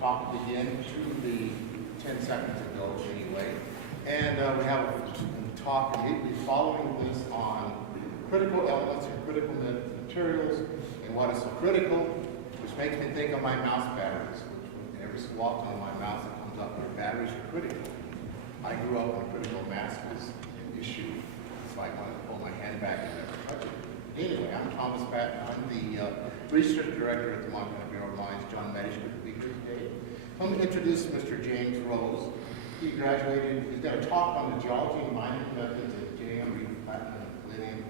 talk begin to the 10 seconds ago anyway. And we have a talk immediately following this on critical elements and critical materials and what is so critical, which makes me think of my mouse batteries, which every so often on my mouse it comes up, your batteries are critical. I grew up when critical mass was an issue, so I wanted to pull my hand back and never touch it. Anyway, I'm Thomas Patton. I'm the research director at the Montana Bureau of Mines. John Medish will be here today. Let me introduce Mr. James Rose. He graduated, he's got a talk on the geology and mining methods at J.M. Reef Platinum and Palladium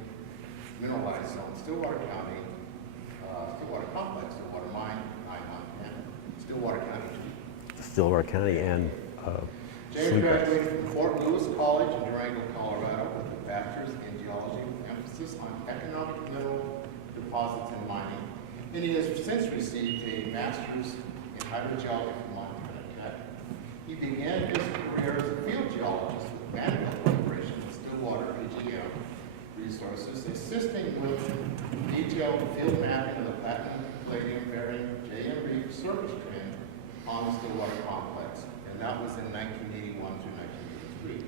Mineralized Zone, Stillwater County, Stillwater Complex, Stillwater Mine, Montana, Stillwater County. Stillwater County and James graduated from Fort Lewis College in Durango, Colorado, with a bachelor's in geology with emphasis on economic mineral deposits and mining. And he has since received a master's in hydrogeology from Montana Tech. He began his career as a field geologist with Vanderbilt Corporation and Stillwater PGM Resources, assisting with detailed field mapping of the platinum, palladium bearing J.M. Reef surface trend on the Stillwater complex. And that was in 1981 through 1983.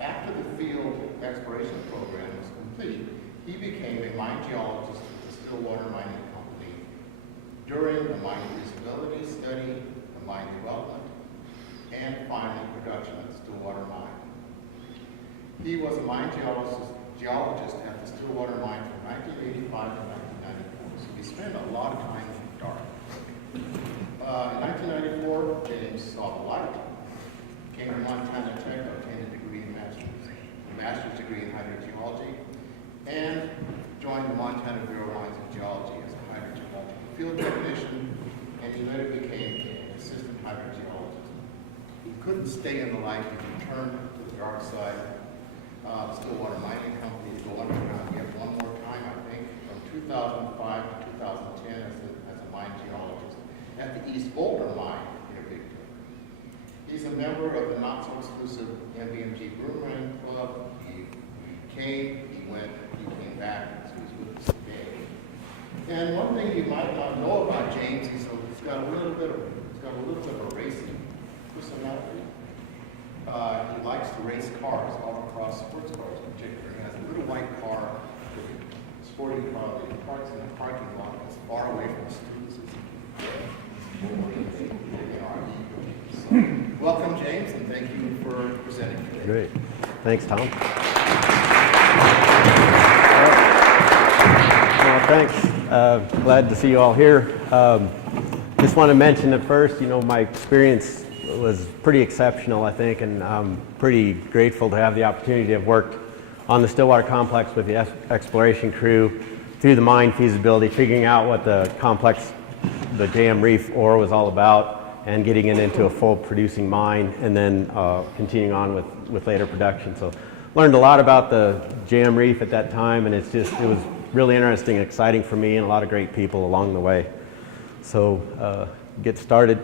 After the field exploration program was complete, he became a mine geologist with the Stillwater Mining Company during the mine feasibility study, the mine development, and finally production at the Stillwater Mine. He was a mine geologist at the Stillwater Mine from 1985 to 1994, so he spent a lot of time in the dark. In 1994, James saw the light, came to Montana Tech, obtained a degree in master's degree in hydrogeology, and joined the Montana Bureau of Mines and Geology as a hydrogeological field technician, and he later became an assistant hydrogeologist. He couldn't stay in the light, he returned to the dark side. Stillwater Mining Company to go underground yet one more time, I think, from 2005 to 2010 as a mine geologist at the East Boulder Mine near Big Timber. He's a member of the not-so-exclusive MBMG Boomerang Club. He came, he went, he came back, so he's with us today. And one thing you might not know about James, he's got a little bit of a racing personality. He likes to race cars, autocross sports cars in particular. He has a little white car, a sporting car that he parks in the parking lot as far away from the students as he can. So, welcome, James, and thank you for presenting today. Great. Thanks, Tom. Well, thanks. Glad to see you all here. Just want to mention that first, my experience was pretty exceptional, I think, and I'm pretty grateful to have the opportunity to have worked on the Stillwater complex with the exploration crew through the mine feasibility, figuring out what the complex, the J.M. Reef ore was all about, and getting it into a full producing mine, and then continuing on with later production. So learned a lot about the J.M. Reef at that time, and it was really interesting and exciting for me and a lot of great people along the way. So get started.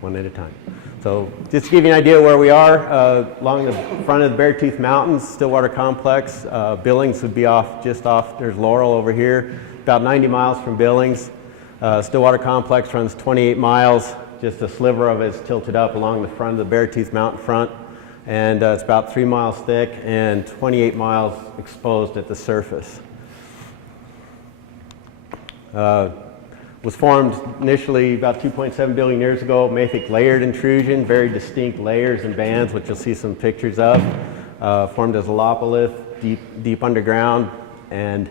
One at a time. So just to give you an idea where we are, along the front of the Beartooth Mountains, Stillwater Complex. Billings would be just off, there's Laurel over here, about 90 miles from Billings. Stillwater Complex runs 28 miles, just a sliver of it is tilted up along the front of the Beartooth Mountain front. And it's about 3 miles thick and 28 miles exposed at the surface. Was formed initially about 2.7 billion years ago, mafic layered intrusion, very distinct layers and bands, which you'll see some pictures of. Formed as a lopolith, deep underground, and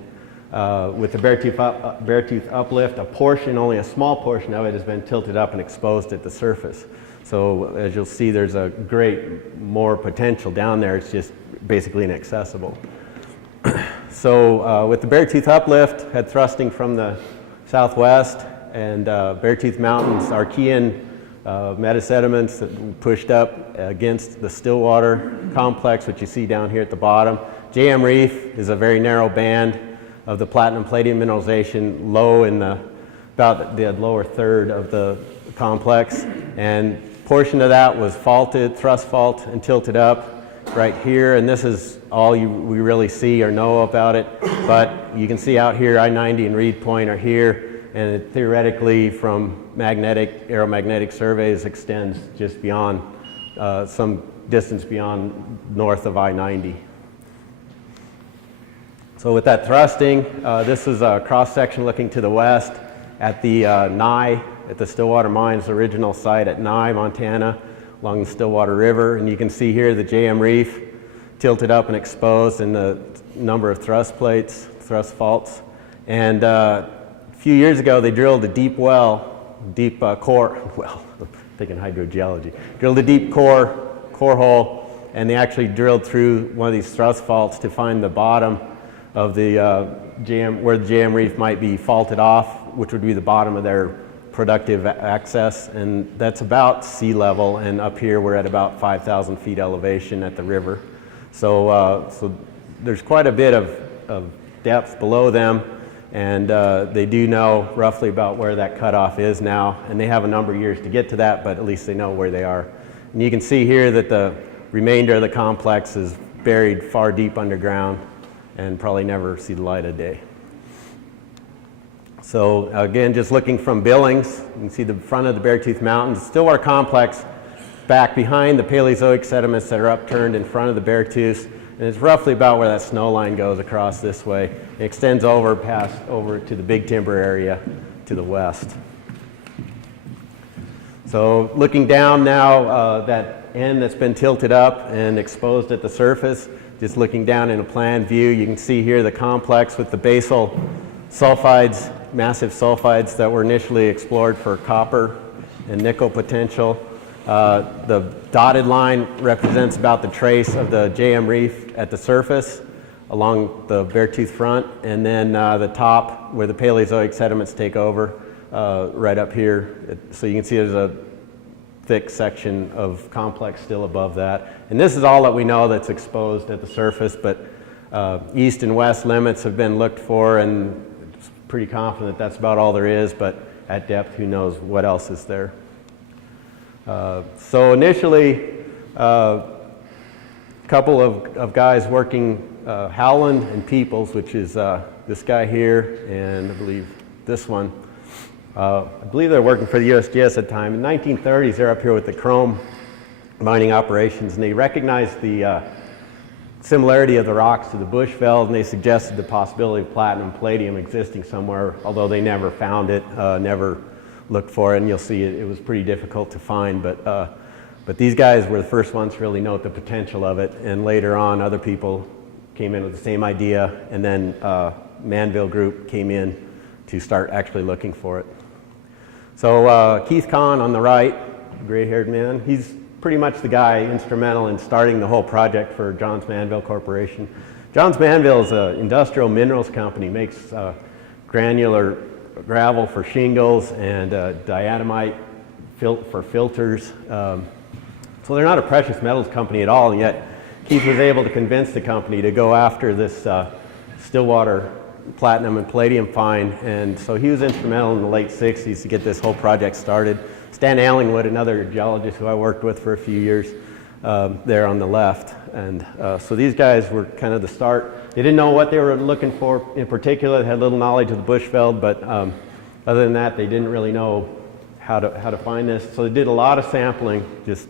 with the Beartooth uplift, only a small portion of it has been tilted up and exposed at the surface. So as you'll see, there's a great more potential down there. It's just basically inaccessible. So with the Beartooth uplift, had thrusting from the southwest, and Beartooth Mountains, Archean metasediments that pushed up against the Stillwater complex, which you see down here at the bottom. J.M. Reef is a very narrow band of the platinum palladium mineralization, low in about the lower third of the complex, and portion of that was faulted, thrust fault, and tilted up right here, and this is all we really see or know about it. But you can see out here, I-90 and Reed Point are here, and it theoretically from aeromagnetic surveys extends just beyond, some distance beyond north of I-90. So with that thrusting, this is a cross-section looking to the west at the Nye, at the Stillwater Mines original site at Nye, Montana, along the Stillwater River. And you can see here the JM Reef tilted up and exposed, and the number of thrust plates, thrust faults. And a few years ago, they drilled a deep well, deep core, well, I'm thinking hydrogeology, drilled a deep core hole, and they actually drilled through one of these thrust faults to find the bottom of the where the JM Reef might be faulted off, which would be the bottom of their productive access, and that's about sea level, and up here we're at about 5,000 feet elevation at the river. So, so there's quite a bit of depth below them, and they do know roughly about where that cutoff is now, and they have a number of years to get to that, but at least they know where they are. And you can see here that the remainder of the complex is buried far deep underground and probably never see the light of day. So again, just looking from Billings, you can see the front of the Beartooth Mountains. Stillwater complex back behind the Paleozoic sediments that are upturned in front of the Beartooth, and it's roughly about where that snow line goes across this way. It extends over to the Big Timber area to the west. So looking down now, that end that's been tilted up and exposed at the surface, just looking down in a plan view, you can see here the complex with the basal sulfides, massive sulfides that were initially explored for copper and nickel potential. The dotted line represents about the trace of the JM Reef at the surface along the Beartooth front, and then the top where the Paleozoic sediments take over, right up here. So you can see there's a thick section of complex still above that. And this is all that we know that's exposed at the surface, but east and west limits have been looked for, and it's pretty confident that's about all there is, but at depth, who knows what else is there. So initially, a couple of guys working, Howland and Peoples, which is this guy here, and I believe this one. I believe they're working for the USGS at the time. In the 1930s, they're up here with the chrome mining operations, and they recognized the similarity of the rocks to the Bushveld, and they suggested the possibility of platinum palladium existing somewhere, although they never found it, never looked for it, and you'll see it was pretty difficult to find, but these guys were the first ones to really note the potential of it, and later on other people came in with the same idea, and then Manville Group came in to start actually looking for it. So Keith Kahn on the right, gray-haired man, he's pretty much the guy instrumental in starting the whole project for Johns Manville Corporation. Johns Manville is an industrial minerals company, makes granular gravel for shingles and diatomite for filters. So they're not a precious metals company at all, and yet Keith was able to convince the company to go after this Stillwater platinum and palladium find, and so he was instrumental in the late 60s to get this whole project started. Stan Allingwood, another geologist who I worked with for a few years, there on the left, and so these guys were kind of the start. They didn't know what they were looking for in particular. They had little knowledge of the Bushveld, but other than that, they didn't really know how to find this. So they did a lot of sampling, just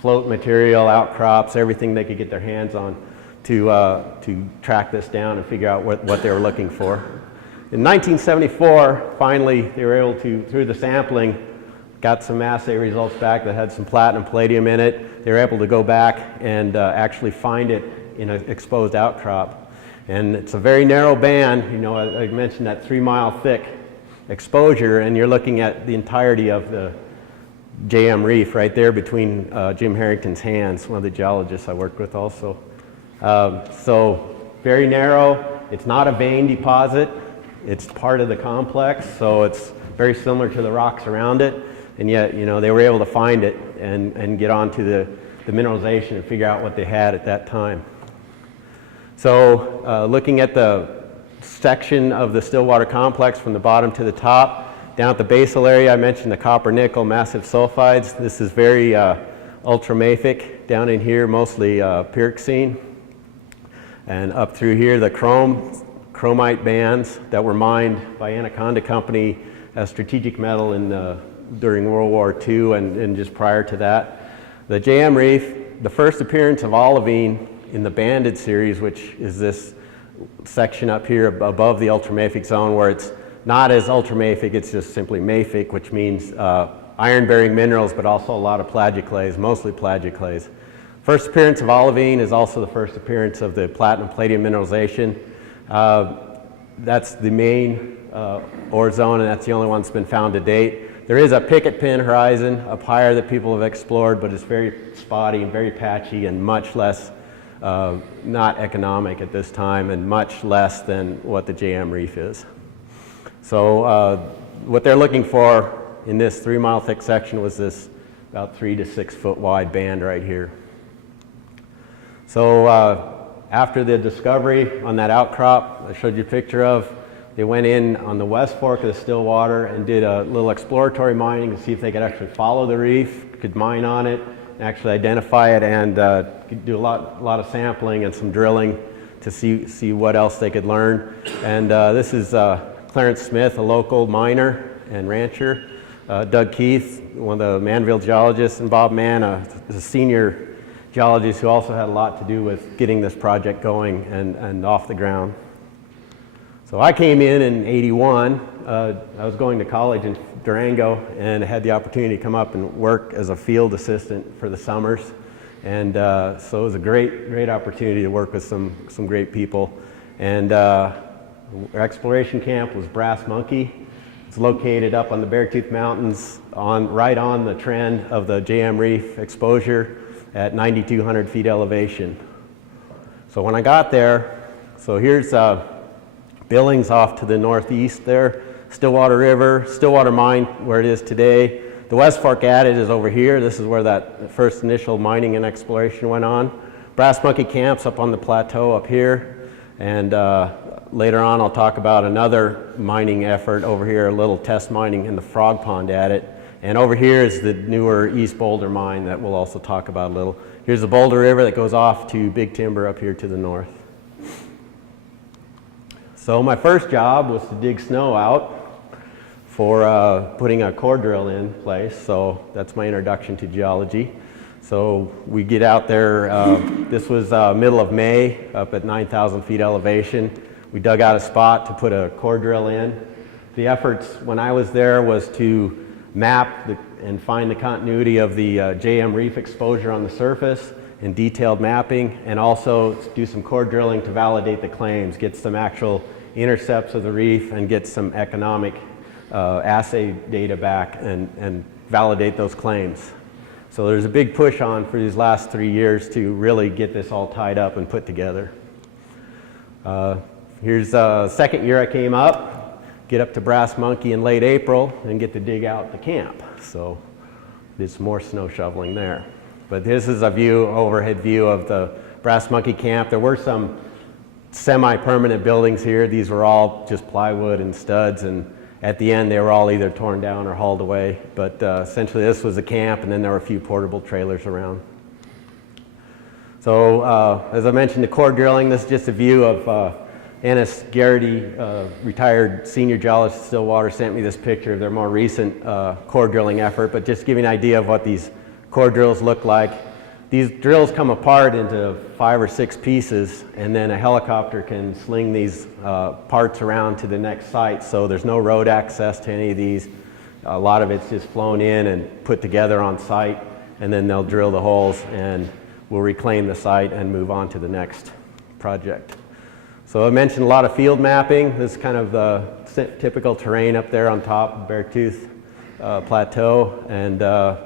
float material, outcrops, everything they could get their hands on to track this down and figure out what they were looking for. In 1974, finally, they were able to, through the sampling, got some assay results back that had some platinum palladium in it. They were able to go back and actually find it in an exposed outcrop. And it's a very narrow band. You know, I mentioned that 3-mile thick exposure, and you're looking at the entirety of the JM Reef right there between Jim Harrington's hands, one of the geologists I worked with also. So very narrow. It's not a vein deposit. It's part of the complex, so it's very similar to the rocks around it. And yet, you know, they were able to find it and get onto the mineralization and figure out what they had at that time. So looking at the section of the Stillwater complex from the bottom to the top, down at the basal area, I mentioned the copper nickel massive sulfides. This is very ultramafic. Down in here, mostly pyroxene. And up through here, the chromite bands that were mined by Anaconda Company a strategic medal during World War II and just prior to that. The JM Reef, the first appearance of olivine in the banded series, which is this section up here above the ultramafic zone where it's not as ultramafic, it's just simply mafic, which means iron-bearing minerals, but also a lot of plagioclase, mostly plagioclase. First appearance of olivine is also the first appearance of the platinum-palladium mineralization. That's the main ore zone, and that's the only one that's been found to date. There is a picket pin horizon up higher that people have explored, but it's very spotty and very patchy and much less, not economic at this time, and much less than what the JM Reef is. So what they're looking for in this 3 mile thick section was this about 3 to 6 foot wide band right here. So after the discovery on that outcrop I showed you a picture of, they went in on the west fork of the Stillwater and did a little exploratory mining to see if they could actually follow the reef, could mine on it, actually identify it, and do a lot of sampling and some drilling to see what else they could learn. And this is Clarence Smith, a local miner and rancher. Doug Keith, one of the Manville geologists, and Bob Mann, a senior geologist who also had a lot to do with getting this project going and off the ground. So I came in 81. I was going to college in Durango and had the opportunity to come up and work as a field assistant for the summers. And so it was a great opportunity to work with some great people. And our exploration camp was Brass Monkey. It's located up on the Beartooth Mountains, right on the trend of the JM Reef exposure at 9,200 feet elevation. So when I got there, so here's Billings off to the northeast there, Stillwater River, Stillwater Mine where it is today. The West Fork adit is over here. This is where that first initial mining and exploration went on. Brass Monkey Camp's up on the plateau up here, and later on I'll talk about another mining effort over here, a little test mining in the Frog Pond adit. And over here is the newer East Boulder mine that we'll also talk about a little. Here's the Boulder River that goes off to Big Timber up here to the north. So my first job was to dig snow out for putting a core drill in place. So that's my introduction to geology. So we get out there, this was middle of May up at 9,000 feet elevation. We dug out a spot to put a core drill in. The efforts when I was there was to map and find the continuity of the JM Reef exposure on the surface in detailed mapping, and also do some core drilling to validate the claims, get some actual intercepts of the reef and get some economic assay data back and validate those claims. So there's a big push on for these last 3 years to really get this all tied up and put together. Here's the second year I came up, get up to Brass Monkey in late April and get to dig out the camp. So there's more snow shoveling there. But this is a overhead view of the Brass Monkey camp. There were some semi-permanent buildings here. These were all just plywood and studs, and at the end they were all either torn down or hauled away. But essentially this was a camp, and then there were a few portable trailers around. So as I mentioned, the core drilling, this is just a view of Ennis Garrity, retired senior geologist at Stillwater, sent me this picture of their more recent core drilling effort, but just giving an idea of what these core drills look like. These drills come apart into 5 or 6 pieces, and then a helicopter can sling these parts around to the next site, so there's no road access to any of these. A lot of it's just flown in and put together on site, and then they'll drill the holes and we'll reclaim the site and move on to the next project. So I mentioned a lot of field mapping. This is kind of the typical terrain up there on top of Beartooth Plateau, and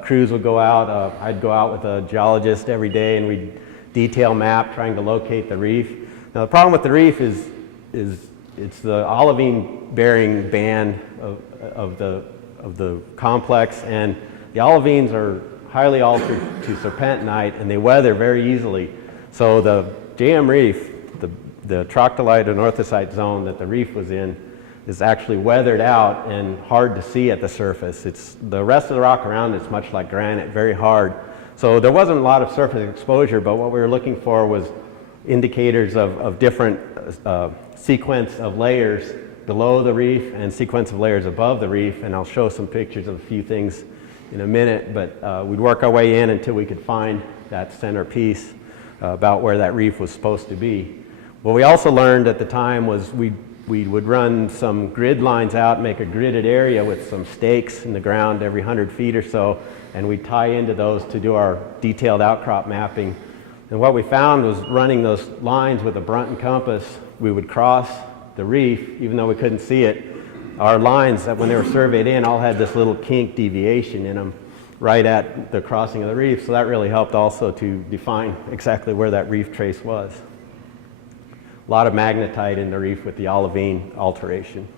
crews would go out. I'd go out with a geologist every day and we'd detail map trying to locate the reef. Now the problem with the reef is it's the olivine bearing band of the complex, and the olivines are highly altered to serpentinite and they weather very easily. So the JM Reef, the troctolite and orthosite zone that the reef was in, is actually weathered out and hard to see at the surface. The rest of the rock around it's much like granite, very hard. So there wasn't a lot of surface exposure, but what we were looking for was indicators of different sequence of layers below the reef and sequence of layers above the reef, and I'll show some pictures of a few things in a minute, but we'd work our way in until we could find that center piece about where that reef was supposed to be. What we also learned at the time was we would run some grid lines out, make a gridded area with some stakes in the ground every 100 feet or so, and we'd tie into those to do our detailed outcrop mapping. And what we found was running those lines with a Brunton compass, we would cross the reef, even though we couldn't see it. Our lines, that when they were surveyed in, all had this little kink deviation in them right at the crossing of the reef, so that really helped also to define exactly where that reef trace was. A lot of magnetite in the reef with the olivine alteration.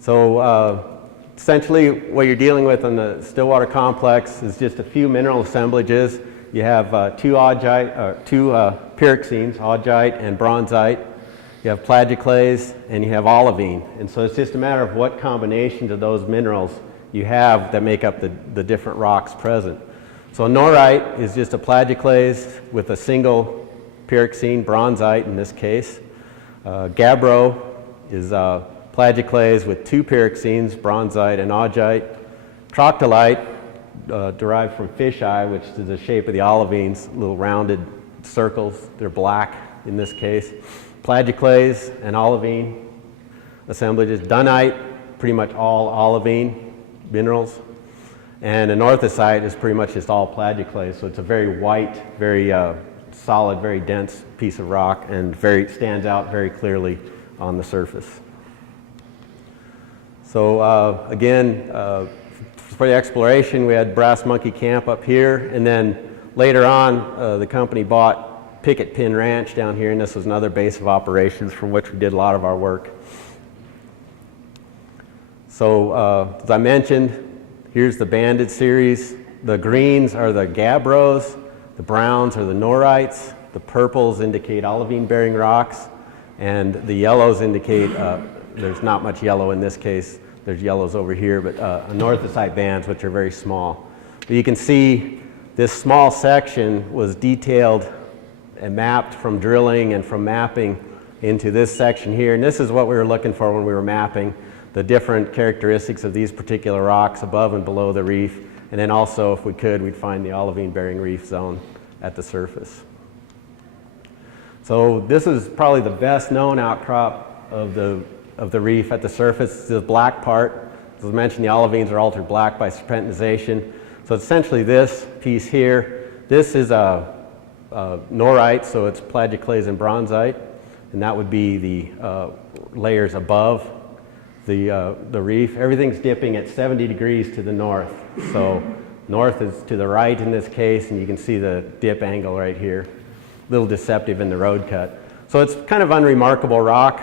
So essentially what you're dealing with on the Stillwater complex is just a few mineral assemblages. You have two pyroxenes, augite and bronzite. You have plagioclase and you have olivine. And so it's just a matter of what combinations of those minerals you have that make up the different rocks present. So norite is just a plagioclase with a single pyroxene, bronzite in this case. Gabbro is plagioclase with two pyroxenes, bronzite and augite. Troctolite, derived from fisheye, which is the shape of the olivines, little rounded circles. They're black in this case. Plagioclase and olivine assemblages. Dunite, pretty much all olivine minerals. And anorthosite is pretty much just all plagioclase, so it's a very white, very solid, very dense piece of rock, and stands out very clearly on the surface. So again, for the exploration, we had Brass Monkey Camp up here, and then later on, the company bought Picket Pin Ranch down here, and this was another base of operations from which we did a lot of our work. So as I mentioned, here's the banded series. The greens are the gabbros, the browns are the norites, the purples indicate olivine-bearing rocks, and the yellows indicate, there's not much yellow in this case, there's yellows over here, but anorthosite bands, which are very small. But you can see this small section was detailed and mapped from drilling and from mapping into this section here, and this is what we were looking for when we were mapping the different characteristics of these particular rocks above and below the reef, and then also, if we could, we'd find the olivine-bearing reef zone at the surface. So this is probably the best known outcrop of the reef at the surface. The black part, as I mentioned, the olivines are altered black by serpentinization. So essentially this piece here, this is a norite, so it's plagioclase and bronzite, and that would be the layers above the reef. Everything's dipping at 70 degrees to the north. So north is to the right in this case, and you can see the dip angle right here. A little deceptive in the road cut. So it's kind of unremarkable rock,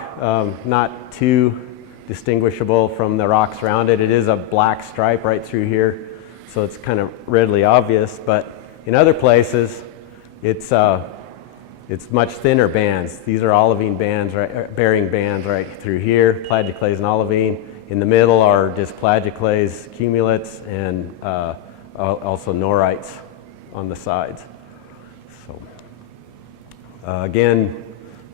not too distinguishable from the rocks around it. It is a black stripe right through here, so it's kind of readily obvious, but in other places, it's much thinner bands. These are olivine bands, bearing bands right through here, plagioclase and olivine. In the middle are just plagioclase cumulates and also norites on the sides. So again,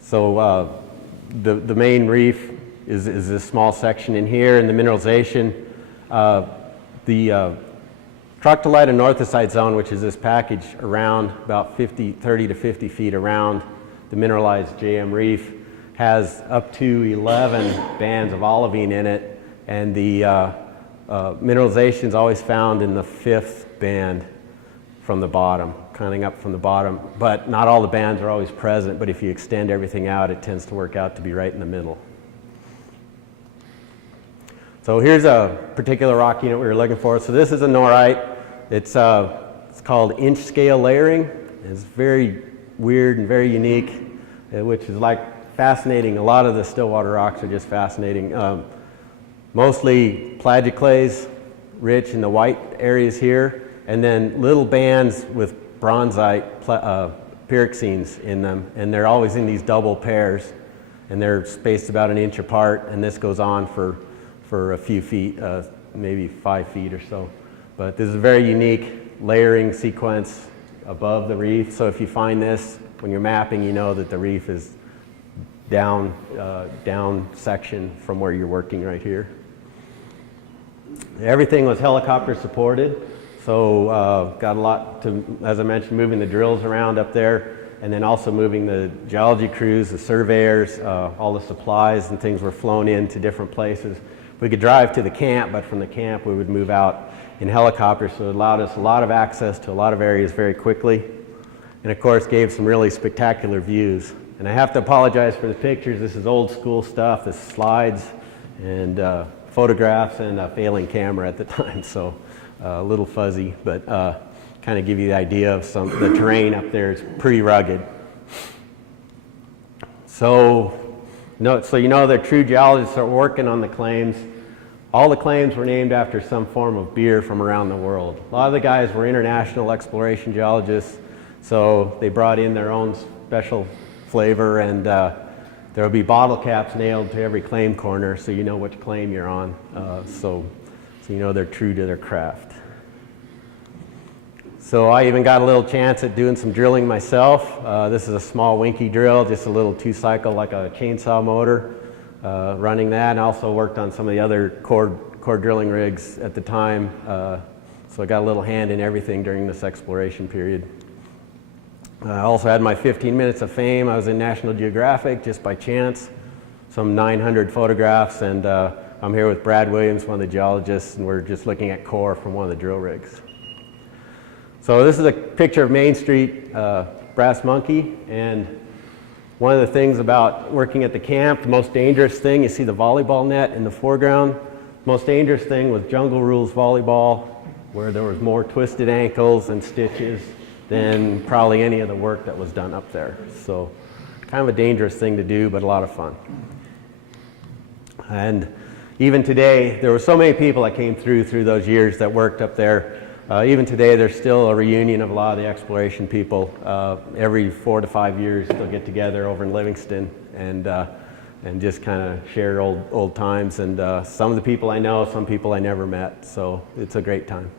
the main reef is this small section in here, and the mineralization, the troctolite and anorthosite zone, which is this package around about 30 to 50 feet around the mineralized JM reef, has up to 11 bands of olivine in it, and the mineralization is always found in the 5th band from the bottom, counting up from the bottom. But not all the bands are always present, but if you extend everything out, it tends to work out to be right in the middle. So here's a particular rock unit we were looking for. So this is a norite. It's called inch scale layering. It's very weird and very unique, which is like fascinating. A lot of the Stillwater rocks are just fascinating. Mostly plagioclase, rich in the white areas here, and then little bands with bronzite pyroxenes in them, and they're always in these double pairs, and they're spaced about an inch apart, and this goes on for a few feet, maybe 5 feet or so. But this is a very unique layering sequence above the reef, so if you find this when you're mapping, you know that the reef is down, down section from where you're working right here. Everything was helicopter supported, so got a lot to, as I mentioned, moving the drills around up there, and then also moving the geology crews, the surveyors, all the supplies and things were flown into different places. We could drive to the camp, but from the camp we would move out in helicopters, so it allowed us a lot of access to a lot of areas very quickly, and of course gave some really spectacular views. And I have to apologize for the pictures. This is old school stuff, this is slides and photographs and a failing camera at the time, so a little fuzzy, but kind of give you the idea of the terrain up there is pretty rugged. So you know the true geologists are working on the claims. All the claims were named after some form of beer from around the world. A lot of the guys were international exploration geologists, so they brought in their own special flavor, and there will be bottle caps nailed to every claim corner so you know which claim you're on, so you know they're true to their craft. So I even got a little chance at doing some drilling myself. This is a small Winky drill, just a little 2-cycle like a chainsaw motor, running that, and I also worked on some of the other core drilling rigs at the time, so I got a little hand in everything during this exploration period. I also had my 15 minutes of fame. I was in National Geographic just by chance, some 900 photographs, and I'm here with Brad Williams, one of the geologists, and we're just looking at core from one of the drill rigs. So this is a picture of Main Street, Brass Monkey, and one of the things about working at the camp, the most dangerous thing, you see the volleyball net in the foreground. The most dangerous thing was Jungle Rules volleyball, where there was more twisted ankles and stitches than probably any of the work that was done up there. So kind of a dangerous thing to do, but a lot of fun. And even today, there were so many people that came through those years that worked up there. Even today, there's still a reunion of a lot of the exploration people. Every 4 to 5 years, they'll get together over in Livingston and just kind of share old times. And some of the people I know, some people I never met. So it's a great time.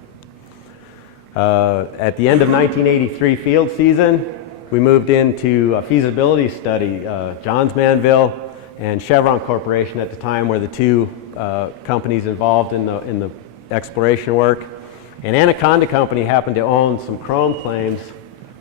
At the end of 1983 field season, we moved into a feasibility study. Johns Manville and Chevron Corporation at the time were the two companies involved in the exploration work. And Anaconda Company happened to own some chrome claims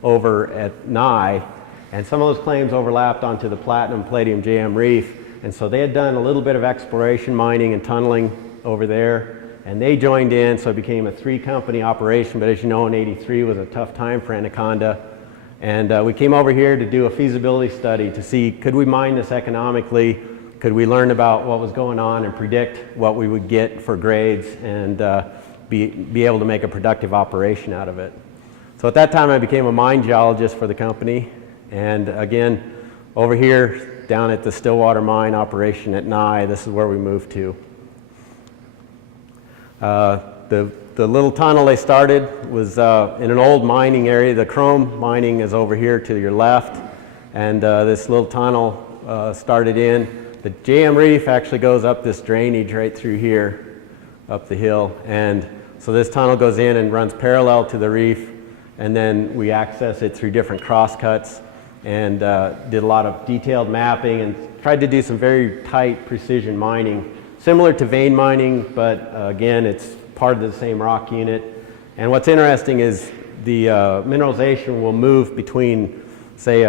over at Nye, and some of those claims overlapped onto the platinum palladium JM Reef, and so they had done a little bit of exploration, mining, and tunneling over there. And they joined in, so it became a 3-company operation, but as you know, in '83 was a tough time for Anaconda. And we came over here to do a feasibility study to see, could we mine this economically? Could we learn about what was going on and predict what we would get for grades and be able to make a productive operation out of it? So at that time, I became a mine geologist for the company. And again, over here, down at the Stillwater Mine operation at Nye, this is where we moved to. The little tunnel they started was in an old mining area. The chrome mining is over here to your left, and this little tunnel started in. The JM Reef actually goes up this drainage right through here, up the hill, and so this tunnel goes in and runs parallel to the reef, and then we access it through different crosscuts, and did a lot of detailed mapping and tried to do some very tight precision mining. Similar to vein mining, but again, it's part of the same rock unit. And what's interesting is the mineralization will move between, say,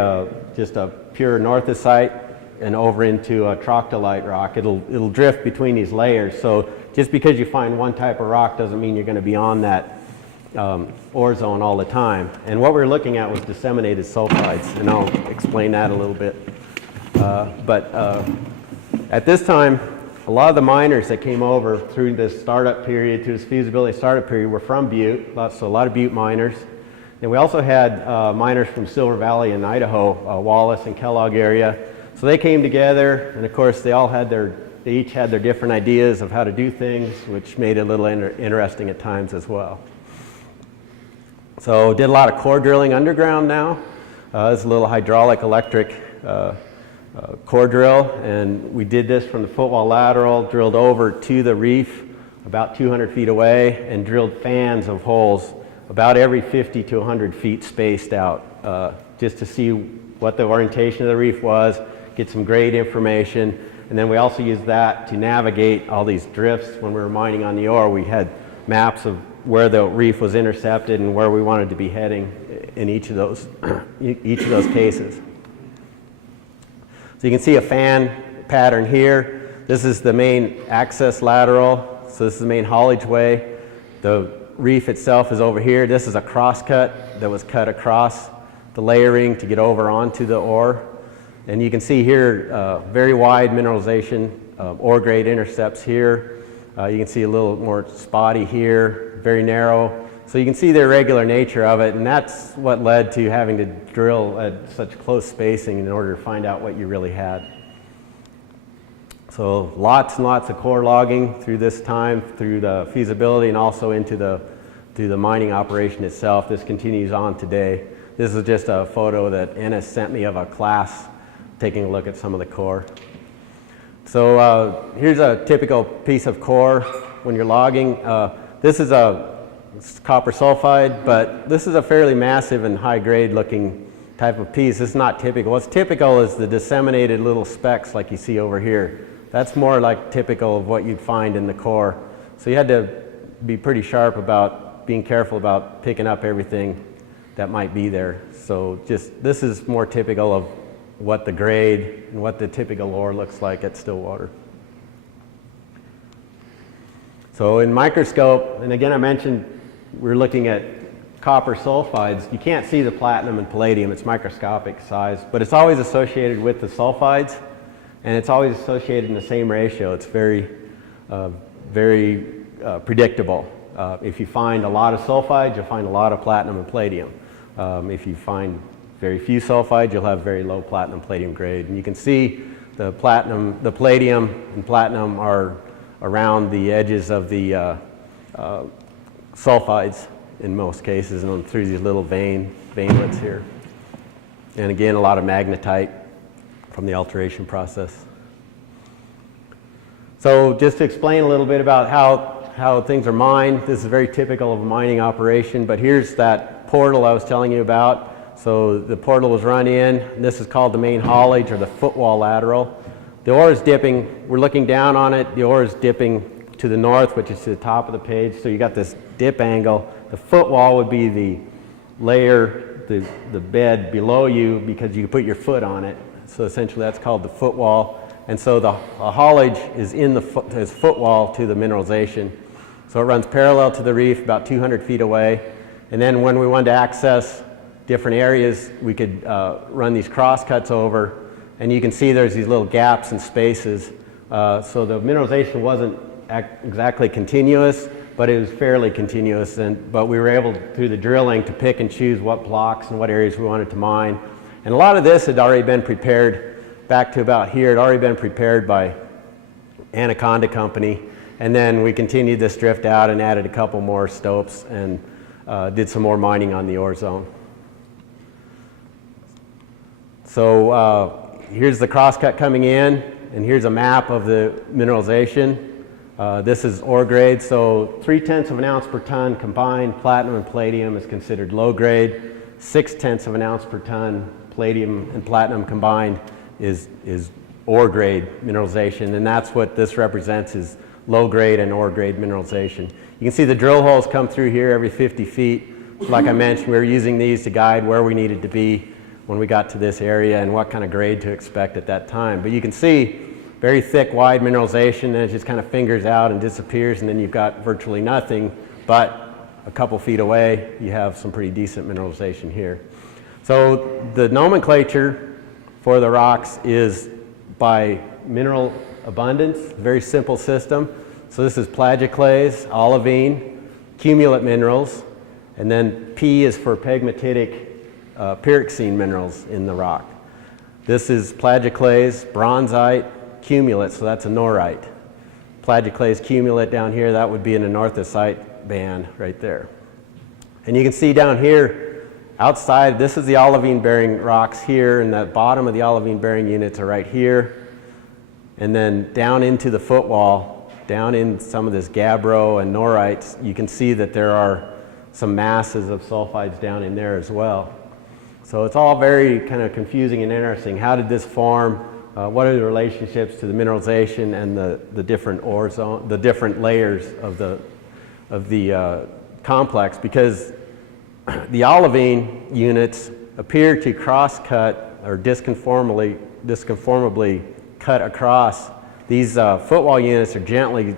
just a pure northocite and over into a troctolite rock. It'll drift between these layers. So just because you find one type of rock doesn't mean you're going to be on that ore zone all the time. And what we were looking at was disseminated sulfides, and I'll explain that a little bit. At this time, a lot of the miners that came over through this startup period, through this feasibility startup period, were from Butte, so a lot of Butte miners. And we also had miners from Silver Valley in Idaho, Wallace and Kellogg area. So they came together, and of course they each had their different ideas of how to do things, which made it a little interesting at times as well. So did a lot of core drilling underground now. This is a little hydraulic electric core drill, and we did this from the footwall lateral, drilled over to the reef about 200 feet away, and drilled fans of holes about every 50 to 100 feet spaced out, just to see what the orientation of the reef was, get some grade information, and then we also use that to navigate all these drifts. When we were mining on the ore, we had maps of where the reef was intercepted and where we wanted to be heading in each of those cases. So you can see a fan pattern here. This is the main access lateral, so this is the main haulage way. The reef itself is over here. This is a crosscut that was cut across the layering to get over onto the ore. And you can see here very wide mineralization, ore grade intercepts here. You can see a little more spotty here, very narrow. So you can see the irregular nature of it, and that's what led to having to drill at such close spacing in order to find out what you really had. So lots and lots of core logging through this time, through the feasibility and also into the mining operation itself. This continues on today. This is just a photo that Ennis sent me of a class taking a look at some of the core. So here's a typical piece of core when you're logging. This is it's copper sulfide, but this is a fairly massive and high grade looking type of piece. It's not typical. What's typical is the disseminated little specks like you see over here. That's more like typical of what you'd find in the core. So you had to be pretty sharp about being careful about picking up everything that might be there. So this is more typical of what the grade and what the typical ore looks like at Stillwater. So in microscope, and again I mentioned we're looking at copper sulfides. You can't see the platinum and palladium, it's microscopic size, but it's always associated with the sulfides, and it's always associated in the same ratio. It's very predictable. If you find a lot of sulfides, you'll find a lot of platinum and palladium. If you find very few sulfides, you'll have very low platinum palladium grade. And you can see the palladium and platinum are around the edges of the sulfides in most cases, and through these little veinlets here. And again, a lot of magnetite from the alteration process. So just to explain a little bit about how things are mined, this is very typical of a mining operation, but here's that portal I was telling you about. So the portal was run in, and this is called the main haulage or the footwall lateral. The ore is dipping, we're looking down on it, the ore is dipping to the north, which is to the top of the page, so you got this dip angle. The footwall would be the layer, the bed below you, because you can put your foot on it. So essentially that's called the footwall. And so the haulage is in the footwall to the mineralization. So it runs parallel to the reef about 200 feet away. And then when we wanted to access different areas, we could run these cross cuts over. And you can see there's these little gaps and spaces. So the mineralization wasn't exactly continuous, but it was fairly continuous. But we were able, through the drilling, to pick and choose what blocks and what areas we wanted to mine. And a lot of this had already been prepared back to about here. It had already been prepared by Anaconda Company. And then we continued this drift out and added a couple more stopes and did some more mining on the ore zone. So here's the crosscut coming in, and here's a map of the mineralization. This is ore grade, so 0.3 of an ounce per ton combined platinum and palladium is considered low grade. 0.6 of an ounce per ton palladium and platinum combined is ore grade mineralization, and that's what this represents, is low grade and ore grade mineralization. You can see the drill holes come through here every 50 feet. Like I mentioned, we were using these to guide where we needed to be when we got to this area and what kind of grade to expect at that time. But you can see very thick, wide mineralization, and it just kind of fingers out and disappears, and then you've got virtually nothing, but a couple feet away, you have some pretty decent mineralization here. So the nomenclature for the rocks is by mineral abundance, very simple system. So this is plagioclase, olivine, cumulate minerals, and then P is for pegmatitic pyroxene minerals in the rock. This is plagioclase, bronzite, cumulate, so that's a norite. Plagioclase cumulate down here, that would be an anorthosite band right there. And you can see down here, outside, this is the olivine bearing rocks here, and the bottom of the olivine bearing units are right here. And then down into the footwall, down in some of this gabbro and norites, you can see that there are some masses of sulfides down in there as well. So it's all very kind of confusing and interesting. How did this form? what are the relationships to the mineralization and the different ore zone, the different layers of the complex, because the olivine units appear to cross-cut or disconformably cut across. These footwall units are gently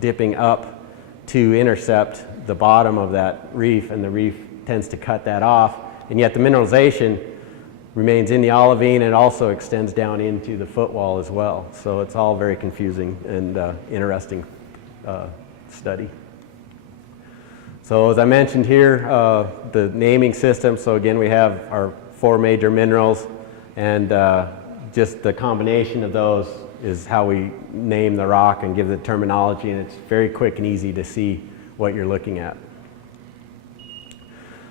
dipping up to intercept the bottom of that reef, and the reef tends to cut that off, and yet the mineralization remains in the olivine and also extends down into the footwall as well. So it's all very confusing and interesting study. So as I mentioned here, the naming system, so again we have our 4 major minerals, and just the combination of those is how we name the rock and give the terminology, and it's very quick and easy to see what you're looking at.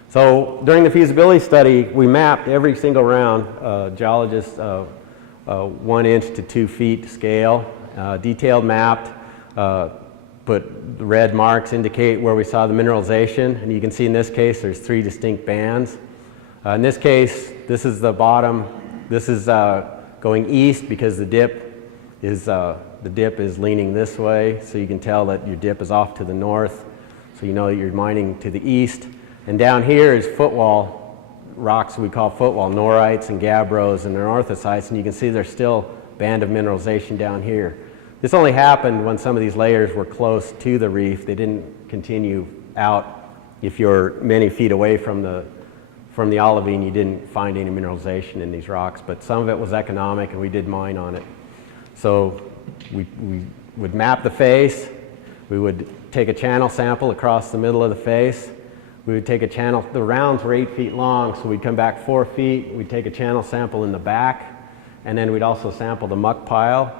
So during the feasibility study, we mapped every single round, geologists 1 inch to 2 feet scale, detailed mapped, put the red marks indicate where we saw the mineralization, and you can see in this case there's 3 distinct bands. In this case, this is the bottom. This is going east because the dip is leaning this way, so you can tell that your dip is off to the north, so you know that you're mining to the east. And down here is footwall rocks we call footwall, norites and gabbros and anorthosites, and you can see there's still a band of mineralization down here. This only happened when some of these layers were close to the reef. They didn't continue out. If you're many feet away from the olivine, you didn't find any mineralization in these rocks, but some of it was economic and we did mine on it. So we would map the face, we would take a channel sample across the middle of the face, we would take a channel, the rounds were 8 feet long, so we'd come back 4 feet, we'd take a channel sample in the back, and then we'd also sample the muck pile.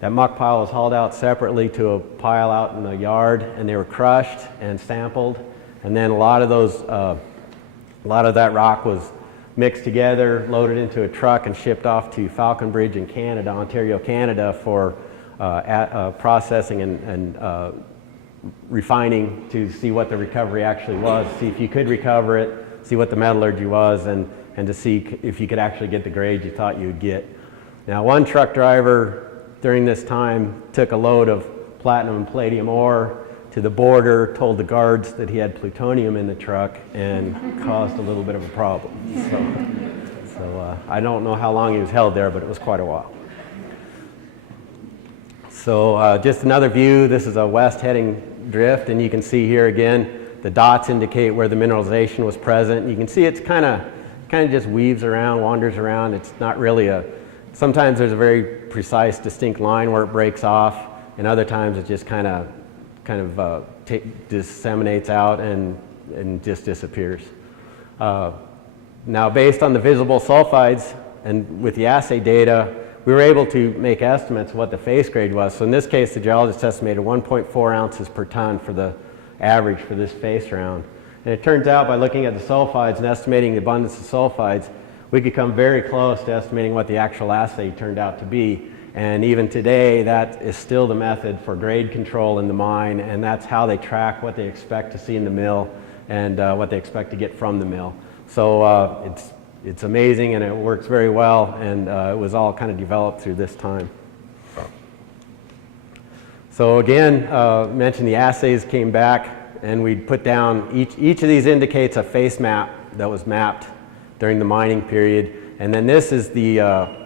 That muck pile was hauled out separately to a pile out in the yard, and they were crushed and sampled, and then a lot of that rock was mixed together, loaded into a truck, and shipped off to Falconbridge in Canada, Ontario, Canada, for processing and refining to see what the recovery actually was, see if you could recover it, see what the metallurgy was, and to see if you could actually get the grade you thought you would get. Now, one truck driver during this time took a load of platinum and palladium ore to the border, told the guards that he had plutonium in the truck, and caused a little bit of a problem. So I don't know how long he was held there, but it was quite a while. So just another view. This is a west heading drift, and you can see here again the dots indicate where the mineralization was present. You can see it's kind of just weaves around, wanders around. It's not really sometimes there's a very precise, distinct line where it breaks off, and other times it just kind of disseminates out and just disappears. Now, based on the visible sulfides and with the assay data, we were able to make estimates of what the face grade was. So in this case, the geologist estimated 1.4 ounces per ton for the average for this face round. And it turns out by looking at the sulfides and estimating the abundance of sulfides, we could come very close to estimating what the actual assay turned out to be. And even today, that is still the method for grade control in the mine, and that's how they track what they expect to see in the mill and what they expect to get from the mill. So it's amazing, and it works very well, and it was all kind of developed through this time. So again, mentioned the assays came back, and we put down, each of these indicates a face map that was mapped during the mining period, and then this is the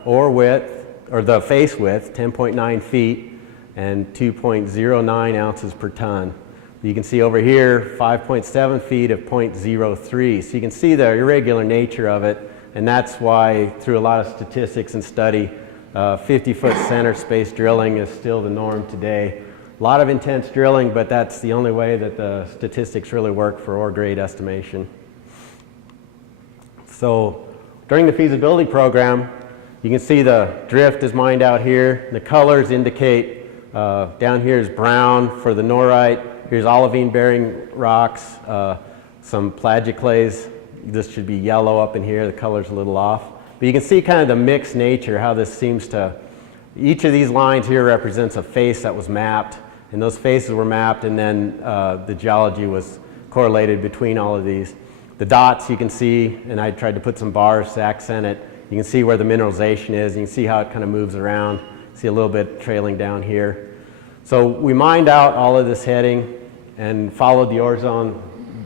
ore width, or the face width, 10.9 feet and 2.09 ounces per ton. You can see over here 5.7 feet of 0.03. So you can see the irregular nature of it, and that's why through a lot of statistics and study, 50-foot center space drilling is still the norm today. A lot of intense drilling, but that's the only way that the statistics really work for ore grade estimation. So during the feasibility program, you can see the drift is mined out here. The colors indicate, down here is brown for the norite. Here's olivine-bearing rocks, some plagioclase. This should be yellow up in here. The color's a little off. But you can see kind of the mixed nature, how this seems to, each of these lines here represents a face that was mapped, and those faces were mapped, and then the geology was correlated between all of these. The dots you can see, and I tried to put some bars to accent it, You can see where the mineralization is. You can see how it kind of moves around. See a little bit trailing down here. So we mined out all of this heading and followed the ore zone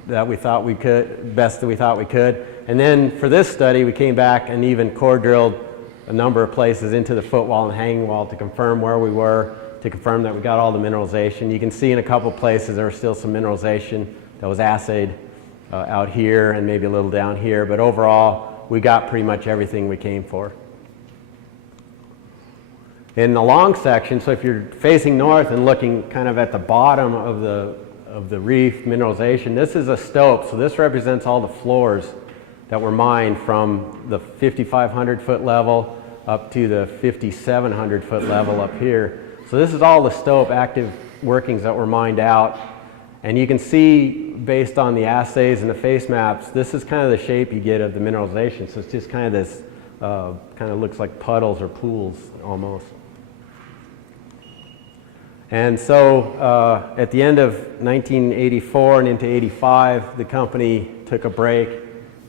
that we thought we could, best that we thought we could. And then for this study, we came back and even core drilled a number of places into the footwall and hanging wall to confirm where we were, to confirm that we got all the mineralization. You can see in a couple places there was still some mineralization that was assayed out here and maybe a little down here, but overall we got pretty much everything we came for. In the long section, so if you're facing north and looking kind of at the bottom of the reef mineralization, this is a stope, so this represents all the floors that were mined from the 5,500 foot level up to the 5,700 foot level up here. So this is all the stope active workings that were mined out. And you can see based on the assays and the face maps, this is kind of the shape you get of the mineralization. So it's just kind of this, kind of looks like puddles or pools almost. And so at the end of 1984 and into 85, the company took a break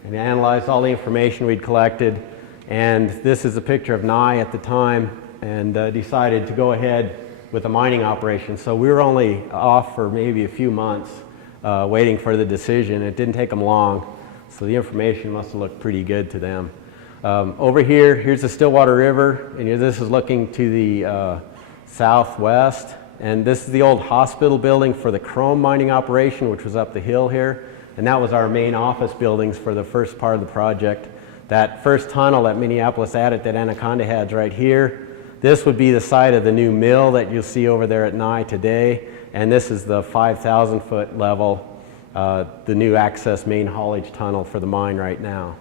and analyzed all the information we'd collected. And this is a picture of Nye at the time, and decided to go ahead with a mining operation. So we were only off for maybe a few months waiting for the decision. It didn't take them long, so the information must have looked pretty good to them. Over here, here's the Stillwater River, and this is looking to the southwest. And this is the old hospital building for the chrome mining operation, which was up the hill here. And that was our main office buildings for the first part of the project. That first tunnel that Minneapolis added that Anaconda has right here, this would be the site of the new mill that you'll see over there at Nye today. And this is the 5,000 foot level, the new access main haulage tunnel for the mine right now.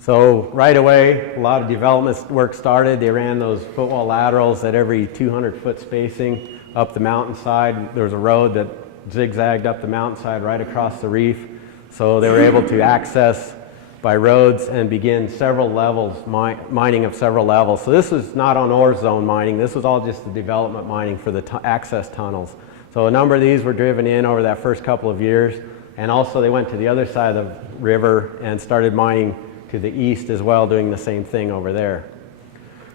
So right away, a lot of development work started. They ran those footwall laterals at every 200 foot spacing up the mountainside. There was a road that zigzagged up the mountainside right across the reef. So they were able to access by roads and begin several levels, mining of several levels. So this was not on ore zone mining. This was all just the development mining for the access tunnels. So a number of these were driven in over that first couple of years. And also they went to the other side of the river and started mining to the east as well, doing the same thing over there.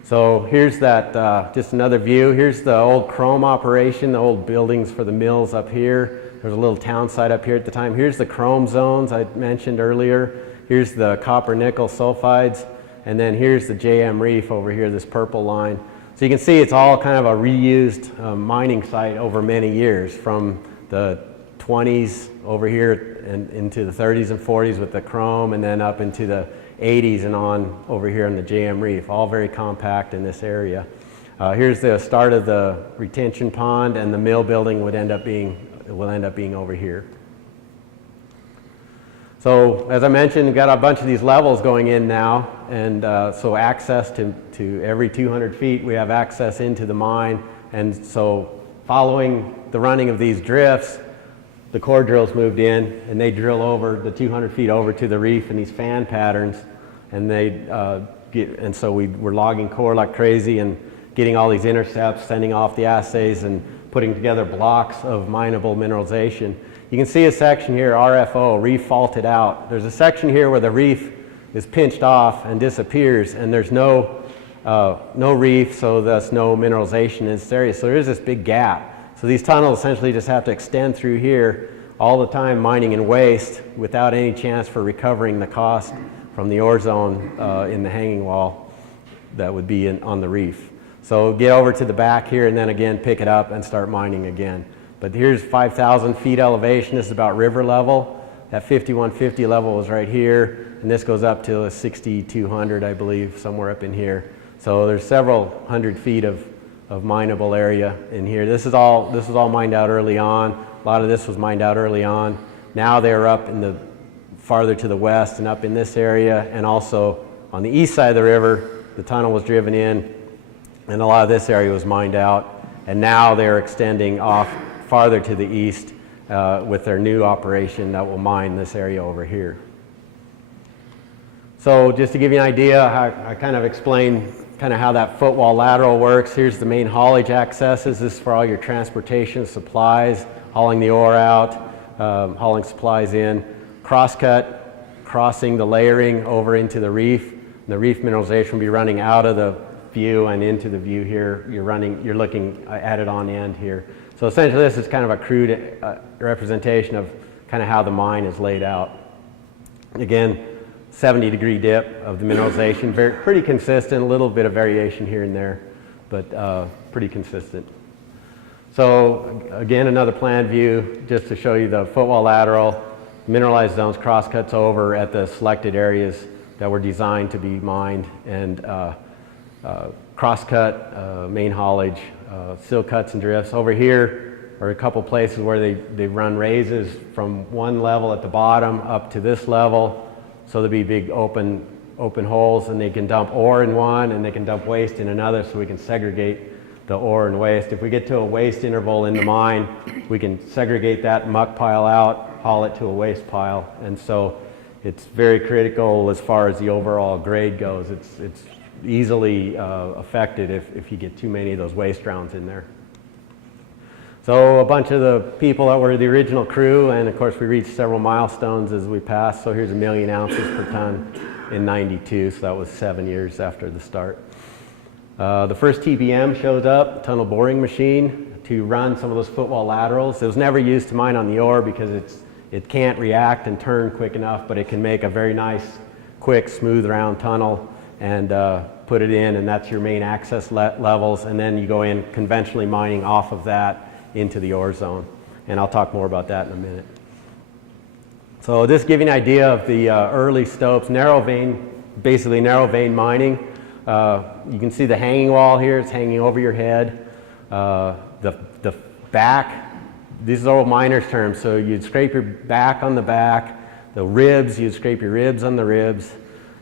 So here's that, just another view. Here's the old chrome operation, the old buildings for the mills up here. There's a little town site up here at the time. Here's the chrome zones I mentioned earlier. Here's the copper nickel sulfides. And then here's the JM Reef over here, this purple line. So you can see it's all kind of a reused mining site over many years, from the 20s over here and into the 30s and 40s with the chrome, and then up into the 80s and on over here in the JM Reef, all very compact in this area. Here's the start of the retention pond, and the mill building will end up being over here. So as I mentioned, we've got a bunch of these levels going in now, and so access to every 200 feet, we have access into the mine. And so following the running of these drifts, the core drills moved in, and they drill over the 200 feet over to the reef in these fan patterns, and and so we were logging core like crazy and getting all these intercepts, sending off the assays, and putting together blocks of mineable mineralization. You can see a section here, RFO, reef faulted out. There's a section here where the reef is pinched off and disappears, and there's no reef, so thus no mineralization in this area. So there is this big gap. So these tunnels essentially just have to extend through here all the time, mining in waste without any chance for recovering the cost from the ore zone in the hanging wall that would be on the reef. So get over to the back here and then again pick it up and start mining again. But here's 5,000 feet elevation. This is about river level. That 5150 level was right here, and this goes up to 6,200, I believe, somewhere up in here. So there's several hundred feet of mineable area in here. This was all mined out early on. A lot of this was mined out early on. Now they're up in the farther to the west and up in this area, and also on the east side of the river, the tunnel was driven in, and a lot of this area was mined out. And now they're extending off farther to the east with their new operation that will mine this area over here. So just to give you an idea, I kind of explained kind of how that footwall lateral works. Here's the main haulage accesses. This is for all your transportation supplies, hauling the ore out, hauling supplies in. Crosscut crossing the layering over into the reef. And the reef mineralization will be running out of the view and into the view here. You're looking at it on end here. So essentially this is kind of a crude representation of kind of how the mine is laid out. Again, 70-degree dip of the mineralization, pretty consistent, a little bit of variation here and there, but pretty consistent. So again, another plan view just to show you the footwall lateral, mineralized zones, crosscuts over at the selected areas that were designed to be mined, and crosscut, main haulage, sill cuts and drifts. Over here are a couple places where they run raises from one level at the bottom up to this level. So there'll be big open holes, and they can dump ore in one and they can dump waste in another, so we can segregate the ore and waste. If we get to a waste interval in the mine, we can segregate that muck pile out, haul it to a waste pile. And so it's very critical as far as the overall grade goes. It's easily affected if you get too many of those waste rounds in there. So a bunch of the people that were the original crew, and of course we reached several milestones as we passed. So here's 1 million ounces per ton in '92, so that was 7 years after the start. The first TBM showed up, tunnel boring machine, to run some of those footwall laterals. It was never used to mine on the ore because it can't react and turn quick enough, but it can make a very nice, quick, smooth, round tunnel and put it in, and that's your main access levels, and then you go in conventionally mining off of that into the ore zone. And I'll talk more about that in a minute. So this gives you an idea of the early stopes, narrow vein, basically narrow vein mining. You can see the hanging wall here, it's hanging over your head. The back, these are old miners' terms, so you'd scrape your back on the back, the ribs, you'd scrape your ribs on the ribs,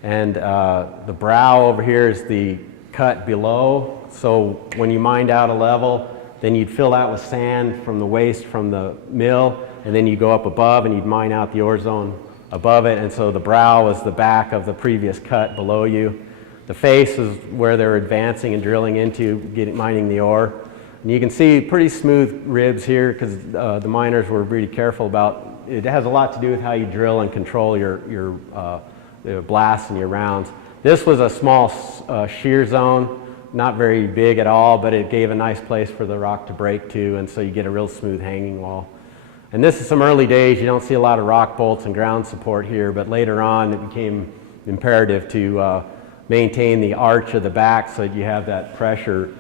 and the brow over here is the cut below. So when you mined out a level, then you'd fill that with sand from the waste from the mill, and then you go up above and you'd mine out the ore zone above it, and so the brow is the back of the previous cut below you. The face is where they're advancing and drilling into, mining the ore. And you can see pretty smooth ribs here because the miners were really careful about, it has a lot to do with how you drill and control your blasts and your rounds. This was a small shear zone, not very big at all, but it gave a nice place for the rock to break to, and so you get a real smooth hanging wall. And this is some early days. You don't see a lot of rock bolts and ground support here, but later on it became imperative to maintain the arch of the back so that you have that pressure